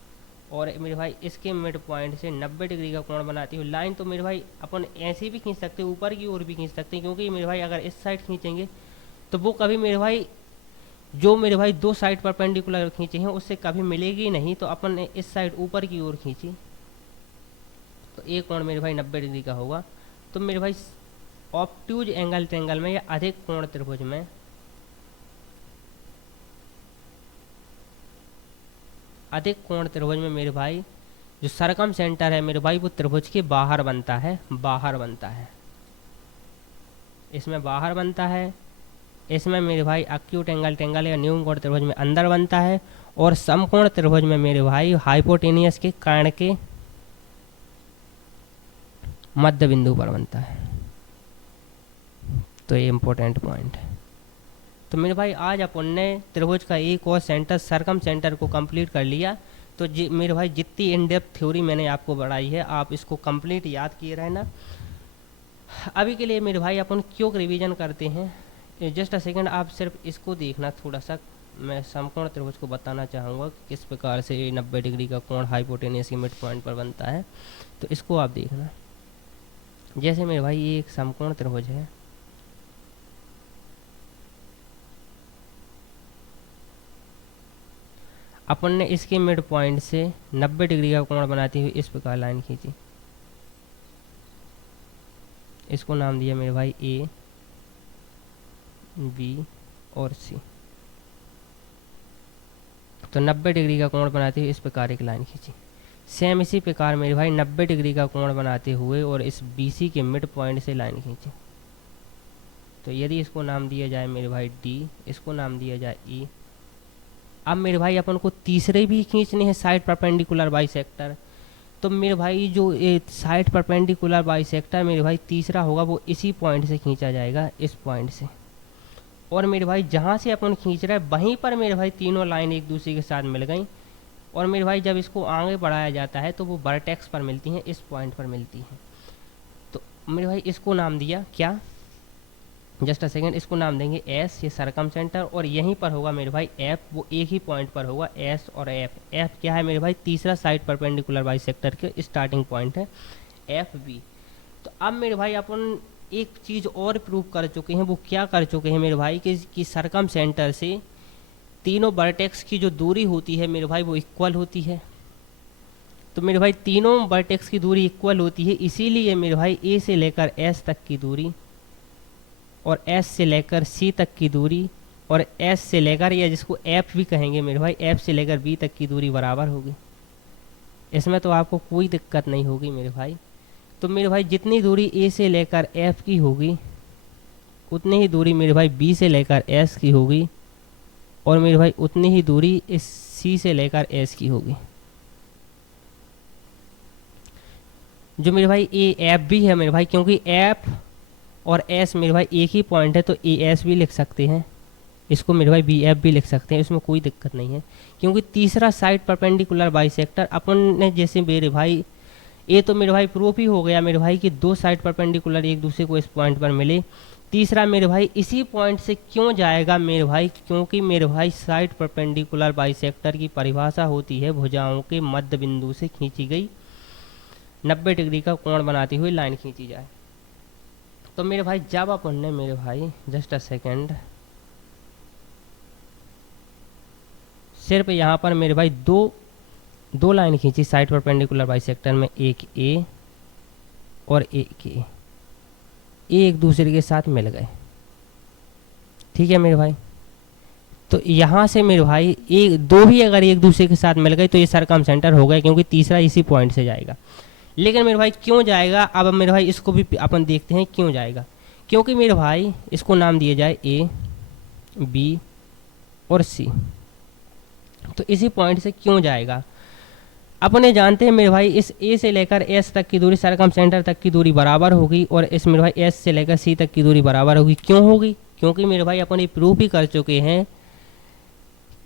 और मेरे भाई इसके मिड पॉइंट से 90 डिग्री का कोण बनाती हुई लाइन, तो मेरे भाई अपन ऐसे भी खींच सकते हैं, ऊपर की ओर भी खींच सकते हैं, क्योंकि मेरे भाई अगर इस साइड खींचेंगे तो वो कभी मेरे भाई जो मेरे भाई दो साइड परपेंडिकुलर खींचे हैं उससे कभी मिलेगी नहीं। तो अपन ने इस साइड ऊपर की ओर खींची तो एक कोण मेरे भाई 90 डिग्री का होगा। तो मेरे भाई ऑब्ट्यूज एंगल ट्रायंगल में या अधिक कोण त्रिभुज में, अधिक कोण त्रिभुज में मेरे भाई जो सरकम सेंटर है मेरे भाई वो त्रिभुज के बाहर बनता है, बाहर बनता है, इसमें बाहर बनता है। इसमें मेरे भाई एक्यूट एंगल ट्रायंगल या न्यून कोण त्रिभुज में अंदर बनता है, और समकोण त्रिभुज में मेरे भाई हाइपोटेनियस के कर्ण के मध्य बिंदु पर बनता है। तो ये इंपॉर्टेंट पॉइंट है। तो मेरे भाई आज अपन ने त्रिभुज का एक और सेंटर सरकम सेंटर को कंप्लीट कर लिया। तो मेरे भाई जितनी इन डेप्थ थ्योरी मैंने आपको बढ़ाई है आप इसको कंप्लीट याद किए रहना। अभी के लिए मेरे भाई अपन क्यों रिवीजन करते हैं, जस्ट अ सेकंड आप सिर्फ इसको देखना थोड़ा सा। मैं समकोण त्रिभुज को बताना चाहूँगा कि किस प्रकार से 90 डिग्री का कोण हाइपोटेनियस के मिड पॉइंट पर बनता है। तो इसको आप देखना। जैसे मेरे भाई ये एक समकोण त्रिभुज है, अपन ने इसके मिड पॉइंट से 90 डिग्री का कोण बनाती हुई इस प्रकार लाइन खींची, इसको नाम दिया मेरे भाई ए बी और सी। तो 90 डिग्री का कोण बनाते हुए इस प्रकार एक लाइन खींची। सेम इसी प्रकार मेरे भाई 90 डिग्री का कोण बनाते हुए और इस BC के मिड पॉइंट से लाइन खींची। तो यदि इसको नाम दिया जाए मेरे भाई D, इसको नाम दिया जाए E। अब मेरे भाई अपन को तीसरे भी खींचने हैं साइड परपेंडिकुलर बाइसेक्टर। तो मेरे भाई जो ये साइड परपेंडिकुलर बाइसेक्टर मेरे भाई तीसरा होगा वो इसी पॉइंट से खींचा जाएगा, इस पॉइंट से। और मेरे भाई जहाँ से अपन खींच रहे हैं वहीं पर मेरे भाई तीनों लाइन एक दूसरे के साथ मिल गई। और मेरे भाई जब इसको आगे बढ़ाया जाता है तो वो वर्टेक्स पर मिलती हैं, इस पॉइंट पर मिलती हैं। तो मेरे भाई इसको नाम दिया क्या, जस्ट अ सेकेंड, इसको नाम देंगे एस, ये सरकम सेंटर। और यहीं पर होगा मेरे भाई एफ, वो एक ही पॉइंट पर होगा, एस और एफ। एफ क्या है मेरे भाई, तीसरा साइड परपेंडिकुलर बाइसेक्टर के स्टार्टिंग पॉइंट है, एफ बी। तो अब मेरे भाई अपन एक चीज़ और प्रूव कर चुके हैं, वो क्या कर चुके हैं मेरे भाई कि सरकम सेंटर से तीनों वर्टेक्स की जो दूरी होती है मेरे भाई वो इक्वल होती है। तो मेरे भाई तीनों वर्टेक्स की दूरी इक्वल होती है, इसीलिए मेरे भाई ए से लेकर एस तक की दूरी और एस से लेकर सी तक की दूरी और एस से लेकर, या जिसको एफ भी कहेंगे मेरे भाई, एफ से लेकर बी तक की दूरी बराबर होगी। इसमें तो आपको कोई दिक्कत नहीं होगी मेरे भाई। तो मेरे भाई जितनी दूरी ए से लेकर एफ की होगी उतनी ही दूरी मेरे भाई बी से लेकर एस की होगी, और मेरे भाई उतनी ही दूरी इस सी से लेकर एस की होगी। जो मेरे भाई ए एफ भी है मेरे भाई, क्योंकि एफ और एस मेरे भाई एक ही पॉइंट है तो ए एस भी लिख सकते हैं, इसको मेरे भाई बी एफ भी लिख सकते हैं, इसमें कोई दिक्कत नहीं है। क्योंकि तीसरा साइड परपेंडिकुलर बाइसेक्टर अपन ने, जैसे मेरे भाई ये तो मेरे भाई प्रूफ ही हो गया मेरे भाई कि दो साइड परपेंडिकुलर एक दूसरे को इस पॉइंट पर मिले। तीसरा मेरे भाई इसी पॉइंट से क्यों जाएगा मेरे भाई, क्योंकि मेरे भाई साइड परपेंडिकुलर बाइसेक्टर की परिभाषा होती है भुजाओं के मध्य बिंदु से खींची गई 90 डिग्री का कोण बनाती हुई लाइन खींची जाए। तो मेरे भाई जब अपन ने मेरे भाई, जस्ट अ सेकेंड, सिर्फ यहाँ पर मेरे भाई दो लाइन खींची साइड परपेंडिकुलर बाइसेक्टर में, एक ए और एक ए, एक दूसरे के साथ मिल गए, ठीक है मेरे भाई। तो यहाँ से मेरे भाई एक दो भी अगर एक दूसरे के साथ मिल गए तो ये सरकम सेंटर हो गए, क्योंकि तीसरा इसी पॉइंट से जाएगा। लेकिन मेरे भाई क्यों जाएगा, अब मेरे भाई इसको भी अपन देखते हैं क्यों जाएगा। क्योंकि मेरे भाई इसको नाम दिया जाए ए, बी और सी, तो इसी पॉइंट से क्यों जाएगा। अपने जानते हैं मेरे भाई इस ए से लेकर एस तक की दूरी, सरकम सेंटर तक की दूरी बराबर होगी, और इस मेरे भाई एस से लेकर सी तक की दूरी बराबर होगी। क्यों होगी, क्योंकि मेरे भाई अपन ये प्रूव भी कर चुके हैं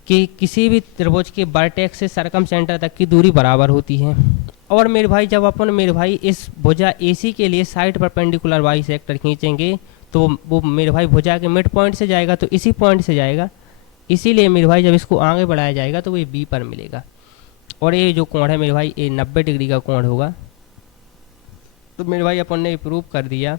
कि किसी भी त्रिभुज के वर्टेक्स से सरकम सेंटर तक की दूरी बराबर होती है। और मेरे भाई जब अपन मेरे भाई इस भुजा एसी के लिए साइड परपेंडिकुलर बाइसेक्टर खींचेंगे तो वो मेरे भाई भुजा के मिड पॉइंट से जाएगा, तो इसी पॉइंट से जाएगा। इसीलिए मेरे भाई जब इसको आगे बढ़ाया जाएगा तो वो बी पर मिलेगा, और ये जो कोण है मेरे भाई ये 90 डिग्री का कोण होगा। तो मेरे भाई अपन ने प्रूव कर दिया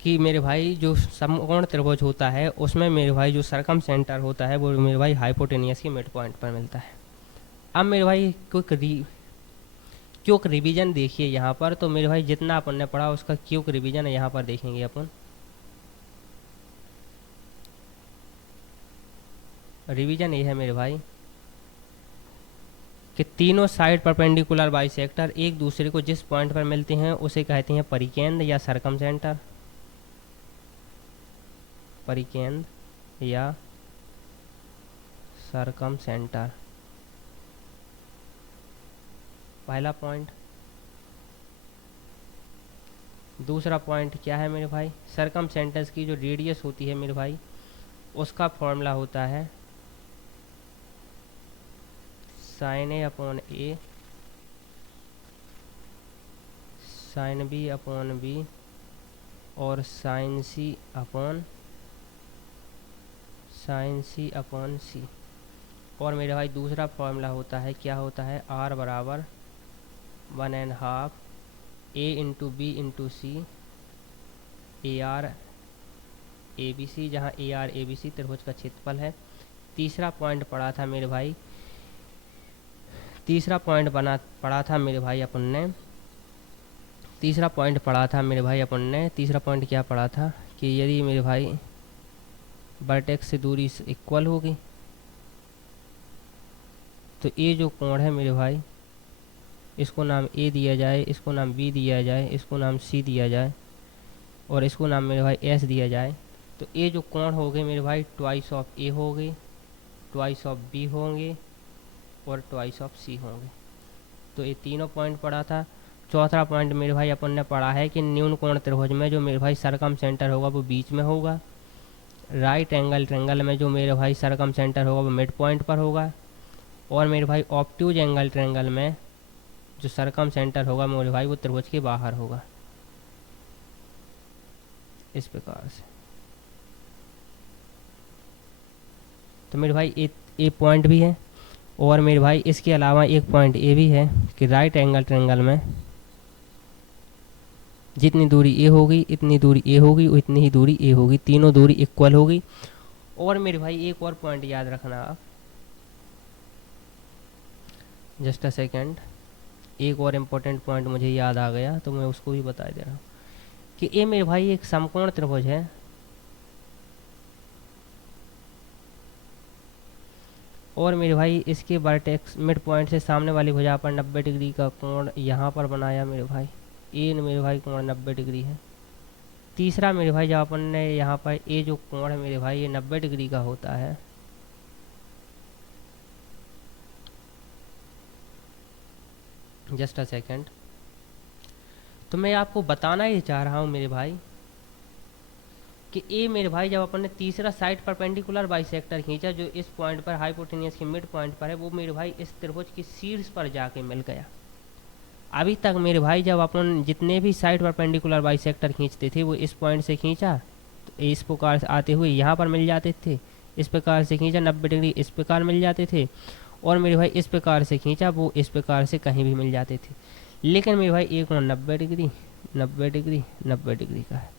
कि मेरे भाई जो समकोण त्रिभुज होता है उसमें मेरे भाई जो सरकम सेंटर होता है वो मेरे भाई हाइपोटेनियस के मिड पॉइंट पर मिलता है। अब मेरे भाई क्योंकि रिवीजन देखिए यहाँ पर, तो मेरे भाई जितना अपन ने पढ़ा उसका क्योंकि रिवीजन है यहाँ पर देखेंगे अपन। रिवीजन ये है मेरे भाई कि तीनों साइड परपेंडिकुलर बाइसेक्टर एक दूसरे को जिस पॉइंट पर मिलते हैं उसे कहते हैं परिकेंद्र या सरकम सेंटर, परिकेंद्र या सरकम सेंटर, पहला पॉइंट। दूसरा पॉइंट क्या है मेरे भाई, सरकम सेंटर्स की जो रेडियस होती है मेरे भाई उसका फॉर्मूला होता है साइन ए अपॉन ए साइन बी अपॉन बी और साइन सी अपॉन सी। और मेरे भाई दूसरा फॉर्मूला होता है, क्या होता है, आर बराबर 1.5 A into B into C A R A B C, जहाँ ए आर ए बी सी त्रिभुज का क्षेत्रफल है। तीसरा पॉइंट पढ़ा था मेरे भाई, तीसरा पॉइंट पढ़ा था मेरे भाई अपन ने, तीसरा पॉइंट क्या पढ़ा था कि यदि मेरे भाई वर्टेक्स से दूरी इक्वल होगी तो ये जो कोण है मेरे भाई इसको नाम ए दिया जाए, इसको नाम बी दिया जाए, इसको नाम सी दिया जाए और इसको नाम मेरे भाई एस दिया जाए। तो ये जो कोण हो गए मेरे भाई ट्वाइस ऑफ ए हो गए, ट्वाइस ऑफ बी होंगे और ट्वाइस ऑफ सी होंगे। तो ये तीनों पॉइंट पढ़ा था। चौथा पॉइंट मेरे भाई अपन ने पढ़ा है कि न्यून कोण त्रिभुज में जो मेरे भाई सरकम सेंटर होगा वो बीच में होगा। राइट एंगल ट्रेंगल में जो मेरे भाई सरकम सेंटर होगा वो मिड पॉइंट पर होगा। और मेरे भाई ऑब्ट्यूज एंगल ट्रेंगल में जो सरकम सेंटर होगा मेरे भाई वो त्रिभुज के बाहर होगा, इस प्रकार से। तो मेरे भाई ए पॉइंट भी है, और मेरे भाई इसके अलावा एक पॉइंट ये भी है कि राइट एंगल ट्रेंगल में जितनी दूरी ए होगी इतनी दूरी ए होगी और इतनी ही दूरी ए होगी, तीनों दूरी इक्वल होगी। और मेरे भाई एक और पॉइंट याद रखना आप, जस्ट अ सेकेंड, एक और इम्पोर्टेंट पॉइंट मुझे याद आ गया तो मैं उसको भी बता दे रहा हूँ कि ये मेरे भाई एक समकोण त्रिभुज है, और मेरे भाई इसके वर्टेक्स मिड पॉइंट से सामने वाली भुजा पर 90 डिग्री का कोण यहाँ पर बनाया मेरे भाई। ए मेरे भाई कोण 90 डिग्री है। तीसरा मेरे भाई जब अपन ने यहाँ पर ए जो कोण है मेरे भाई ये 90 डिग्री का होता है, जस्ट अ सेकेंड, तो मैं आपको बताना ही चाह रहा हूँ मेरे भाई कि ए मेरे भाई जब अपन ने तीसरा साइड परपेंडिकुलर बाइसेक्टर खींचा जो इस पॉइंट पर हाइपोटेनियस के मिड पॉइंट पर है, वो मेरे भाई इस त्रिभुज की शीर्ष पर जाके मिल गया। अभी तक मेरे भाई जब अपन जितने भी साइड परपेंडिकुलर बाइसेक्टर खींचते थे वो इस पॉइंट से खींचा तो इस प्रकार से आते हुए यहाँ पर मिल जाते थे, इस प्रकार से खींचा 90 डिग्री इस प्रकार मिल जाते थे, और मेरे भाई इस प्रकार से खींचा वो इस प्रकार से कहीं भी मिल जाते थे। लेकिन मेरे भाई एक 90 डिग्री 90 डिग्री 90 डिग्री का है।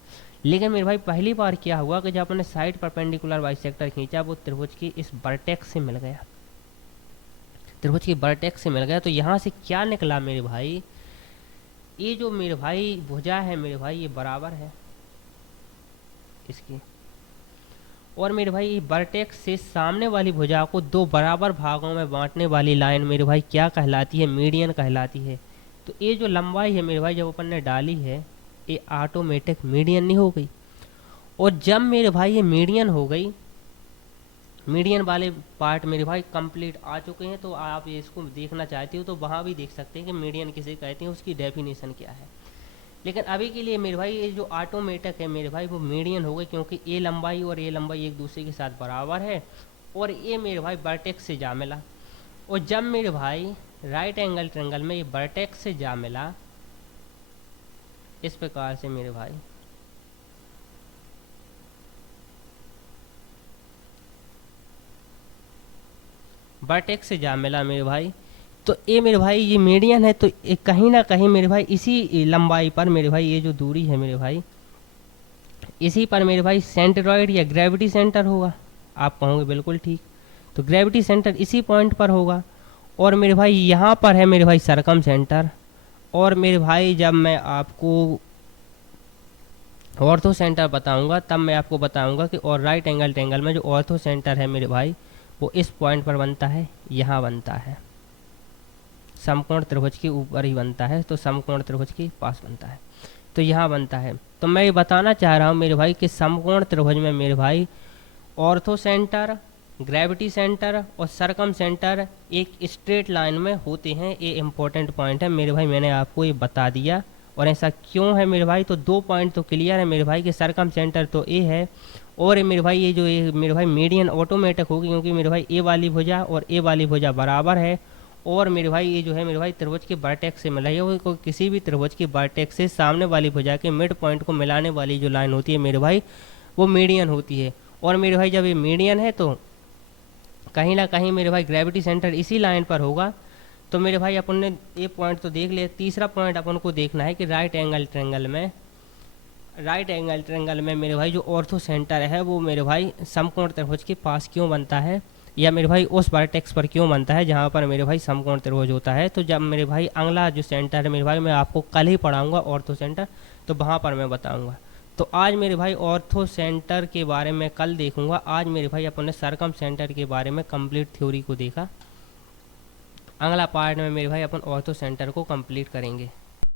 लेकिन मेरे भाई पहली बार क्या हुआ कि जब अपने साइड परपेंडिकुलर बाइसेक्टर खींचा वो त्रिभुज की इस वर्टेक्स से मिल गया, त्रिभुज की वर्टेक्स से मिल गया। तो यहाँ से क्या निकला मेरे भाई, ये जो मेरे भाई भुजा है मेरे भाई ये बराबर है इसकी, और मेरे भाई ये वर्टेक्स से सामने वाली भुजा को दो बराबर भागों में बांटने वाली लाइन मेरे भाई क्या कहलाती है, मीडियन कहलाती है। तो ये जो लंबाई है मेरे भाई जब अपन ने डाली है ये ऑटोमेटिक मीडियन नहीं हो गई, और जब मेरे भाई ये मीडियन हो गई, मीडियन वाले पार्ट मेरे भाई कंप्लीट आ चुके हैं। तो आप ये इसको देखना चाहते हो तो वहाँ भी देख सकते हैं कि मीडियन किसे कहते हैं, उसकी डेफिनेशन क्या है। लेकिन अभी के लिए मेरे भाई ये जो ऑटोमेटिक है मेरे भाई वो मीडियन हो गई, क्योंकि ये लंबाई और ये लंबाई एक दूसरे के साथ बराबर है, और ये मेरे भाई वर्टेक्स से जा मिला। और जब मेरे भाई राइट एंगल ट्रेंगल में ये वर्टेक्स से जा मिला इस प्रकार से मेरे भाई, वर्टेक्स से जा मिला मेरे भाई, तो ये मेरे भाई ये मीडियन है। तो ये कहीं ना कहीं मेरे भाई इसी लंबाई पर मेरे भाई ये जो दूरी है मेरे भाई इसी पर मेरे भाई सेंट्रॉइड या ग्रेविटी सेंटर होगा। आप कहोगे बिल्कुल ठीक, तो ग्रेविटी सेंटर इसी पॉइंट पर होगा, और मेरे भाई यहाँ पर है मेरे भाई सरकम सेंटर। और मेरे भाई जब मैं आपको ऑर्थो सेंटर बताऊंगा तब मैं आपको बताऊंगा कि और राइट एंगल ट्रेंगल में जो ऑर्थो सेंटर है मेरे भाई वो इस पॉइंट पर बनता है, यहाँ बनता है, समकोण त्रिभुज के ऊपर ही बनता है, तो समकोण त्रिभुज के पास बनता है, तो यहाँ बनता है। तो मैं ये बताना चाह रहा हूँ मेरे भाई कि समकोण त्रिभुज में मेरे भाई ऑर्थो सेंटर, ग्रेविटी सेंटर और सरकम सेंटर एक स्ट्रेट लाइन में होते हैं। ये इम्पोर्टेंट पॉइंट है मेरे भाई, मैंने आपको ये बता दिया। और ऐसा क्यों है मेरे भाई, तो दो पॉइंट तो क्लियर है मेरे भाई कि सरकम सेंटर तो ए है, और मेरे भाई ये जो ये मेरे भाई मीडियन ऑटोमेटिक होगी, क्योंकि मेरे भाई ए वाली भुजा और ए वाली भुजा बराबर है। और मेरे भाई ये जो है मेरे भाई त्रिभुज के वर्टेक्स से मिला है, वो किसी भी त्रिभुज के वर्टेक्स से सामने वाली भुजा के मिड पॉइंट को मिलाने वाली जो लाइन होती है मेरे भाई वो मीडियन होती है। और मेरे भाई जब ये मीडियन है तो कहीं ना कहीं मेरे भाई ग्रेविटी सेंटर इसी लाइन पर होगा। तो मेरे भाई अपन ने ये पॉइंट तो देख लिया। तीसरा पॉइंट अपन को देखना है कि राइट एंगल ट्रेंगल में मेरे भाई जो ऑर्थो सेंटर है वो मेरे भाई समकोण त्रिभुज के पास क्यों बनता है, या मेरे भाई उस वर्टेक्स पर क्यों बनता है जहाँ पर मेरे भाई समकोण त्रिभुज होता है। तो जब मेरे भाई अगला जो सेंटर है मेरे भाई मैं आपको कल ही पढ़ाऊँगा ऑर्थो सेंटर, तो वहाँ पर मैं बताऊँगा। तो आज मेरे भाई ऑर्थो सेंटर के बारे में कल देखूंगा। आज मेरे भाई अपन ने सरकम सेंटर के बारे में कंप्लीट थ्योरी को देखा। अगला पार्ट में मेरे भाई अपन ऑर्थो सेंटर को कंप्लीट करेंगे।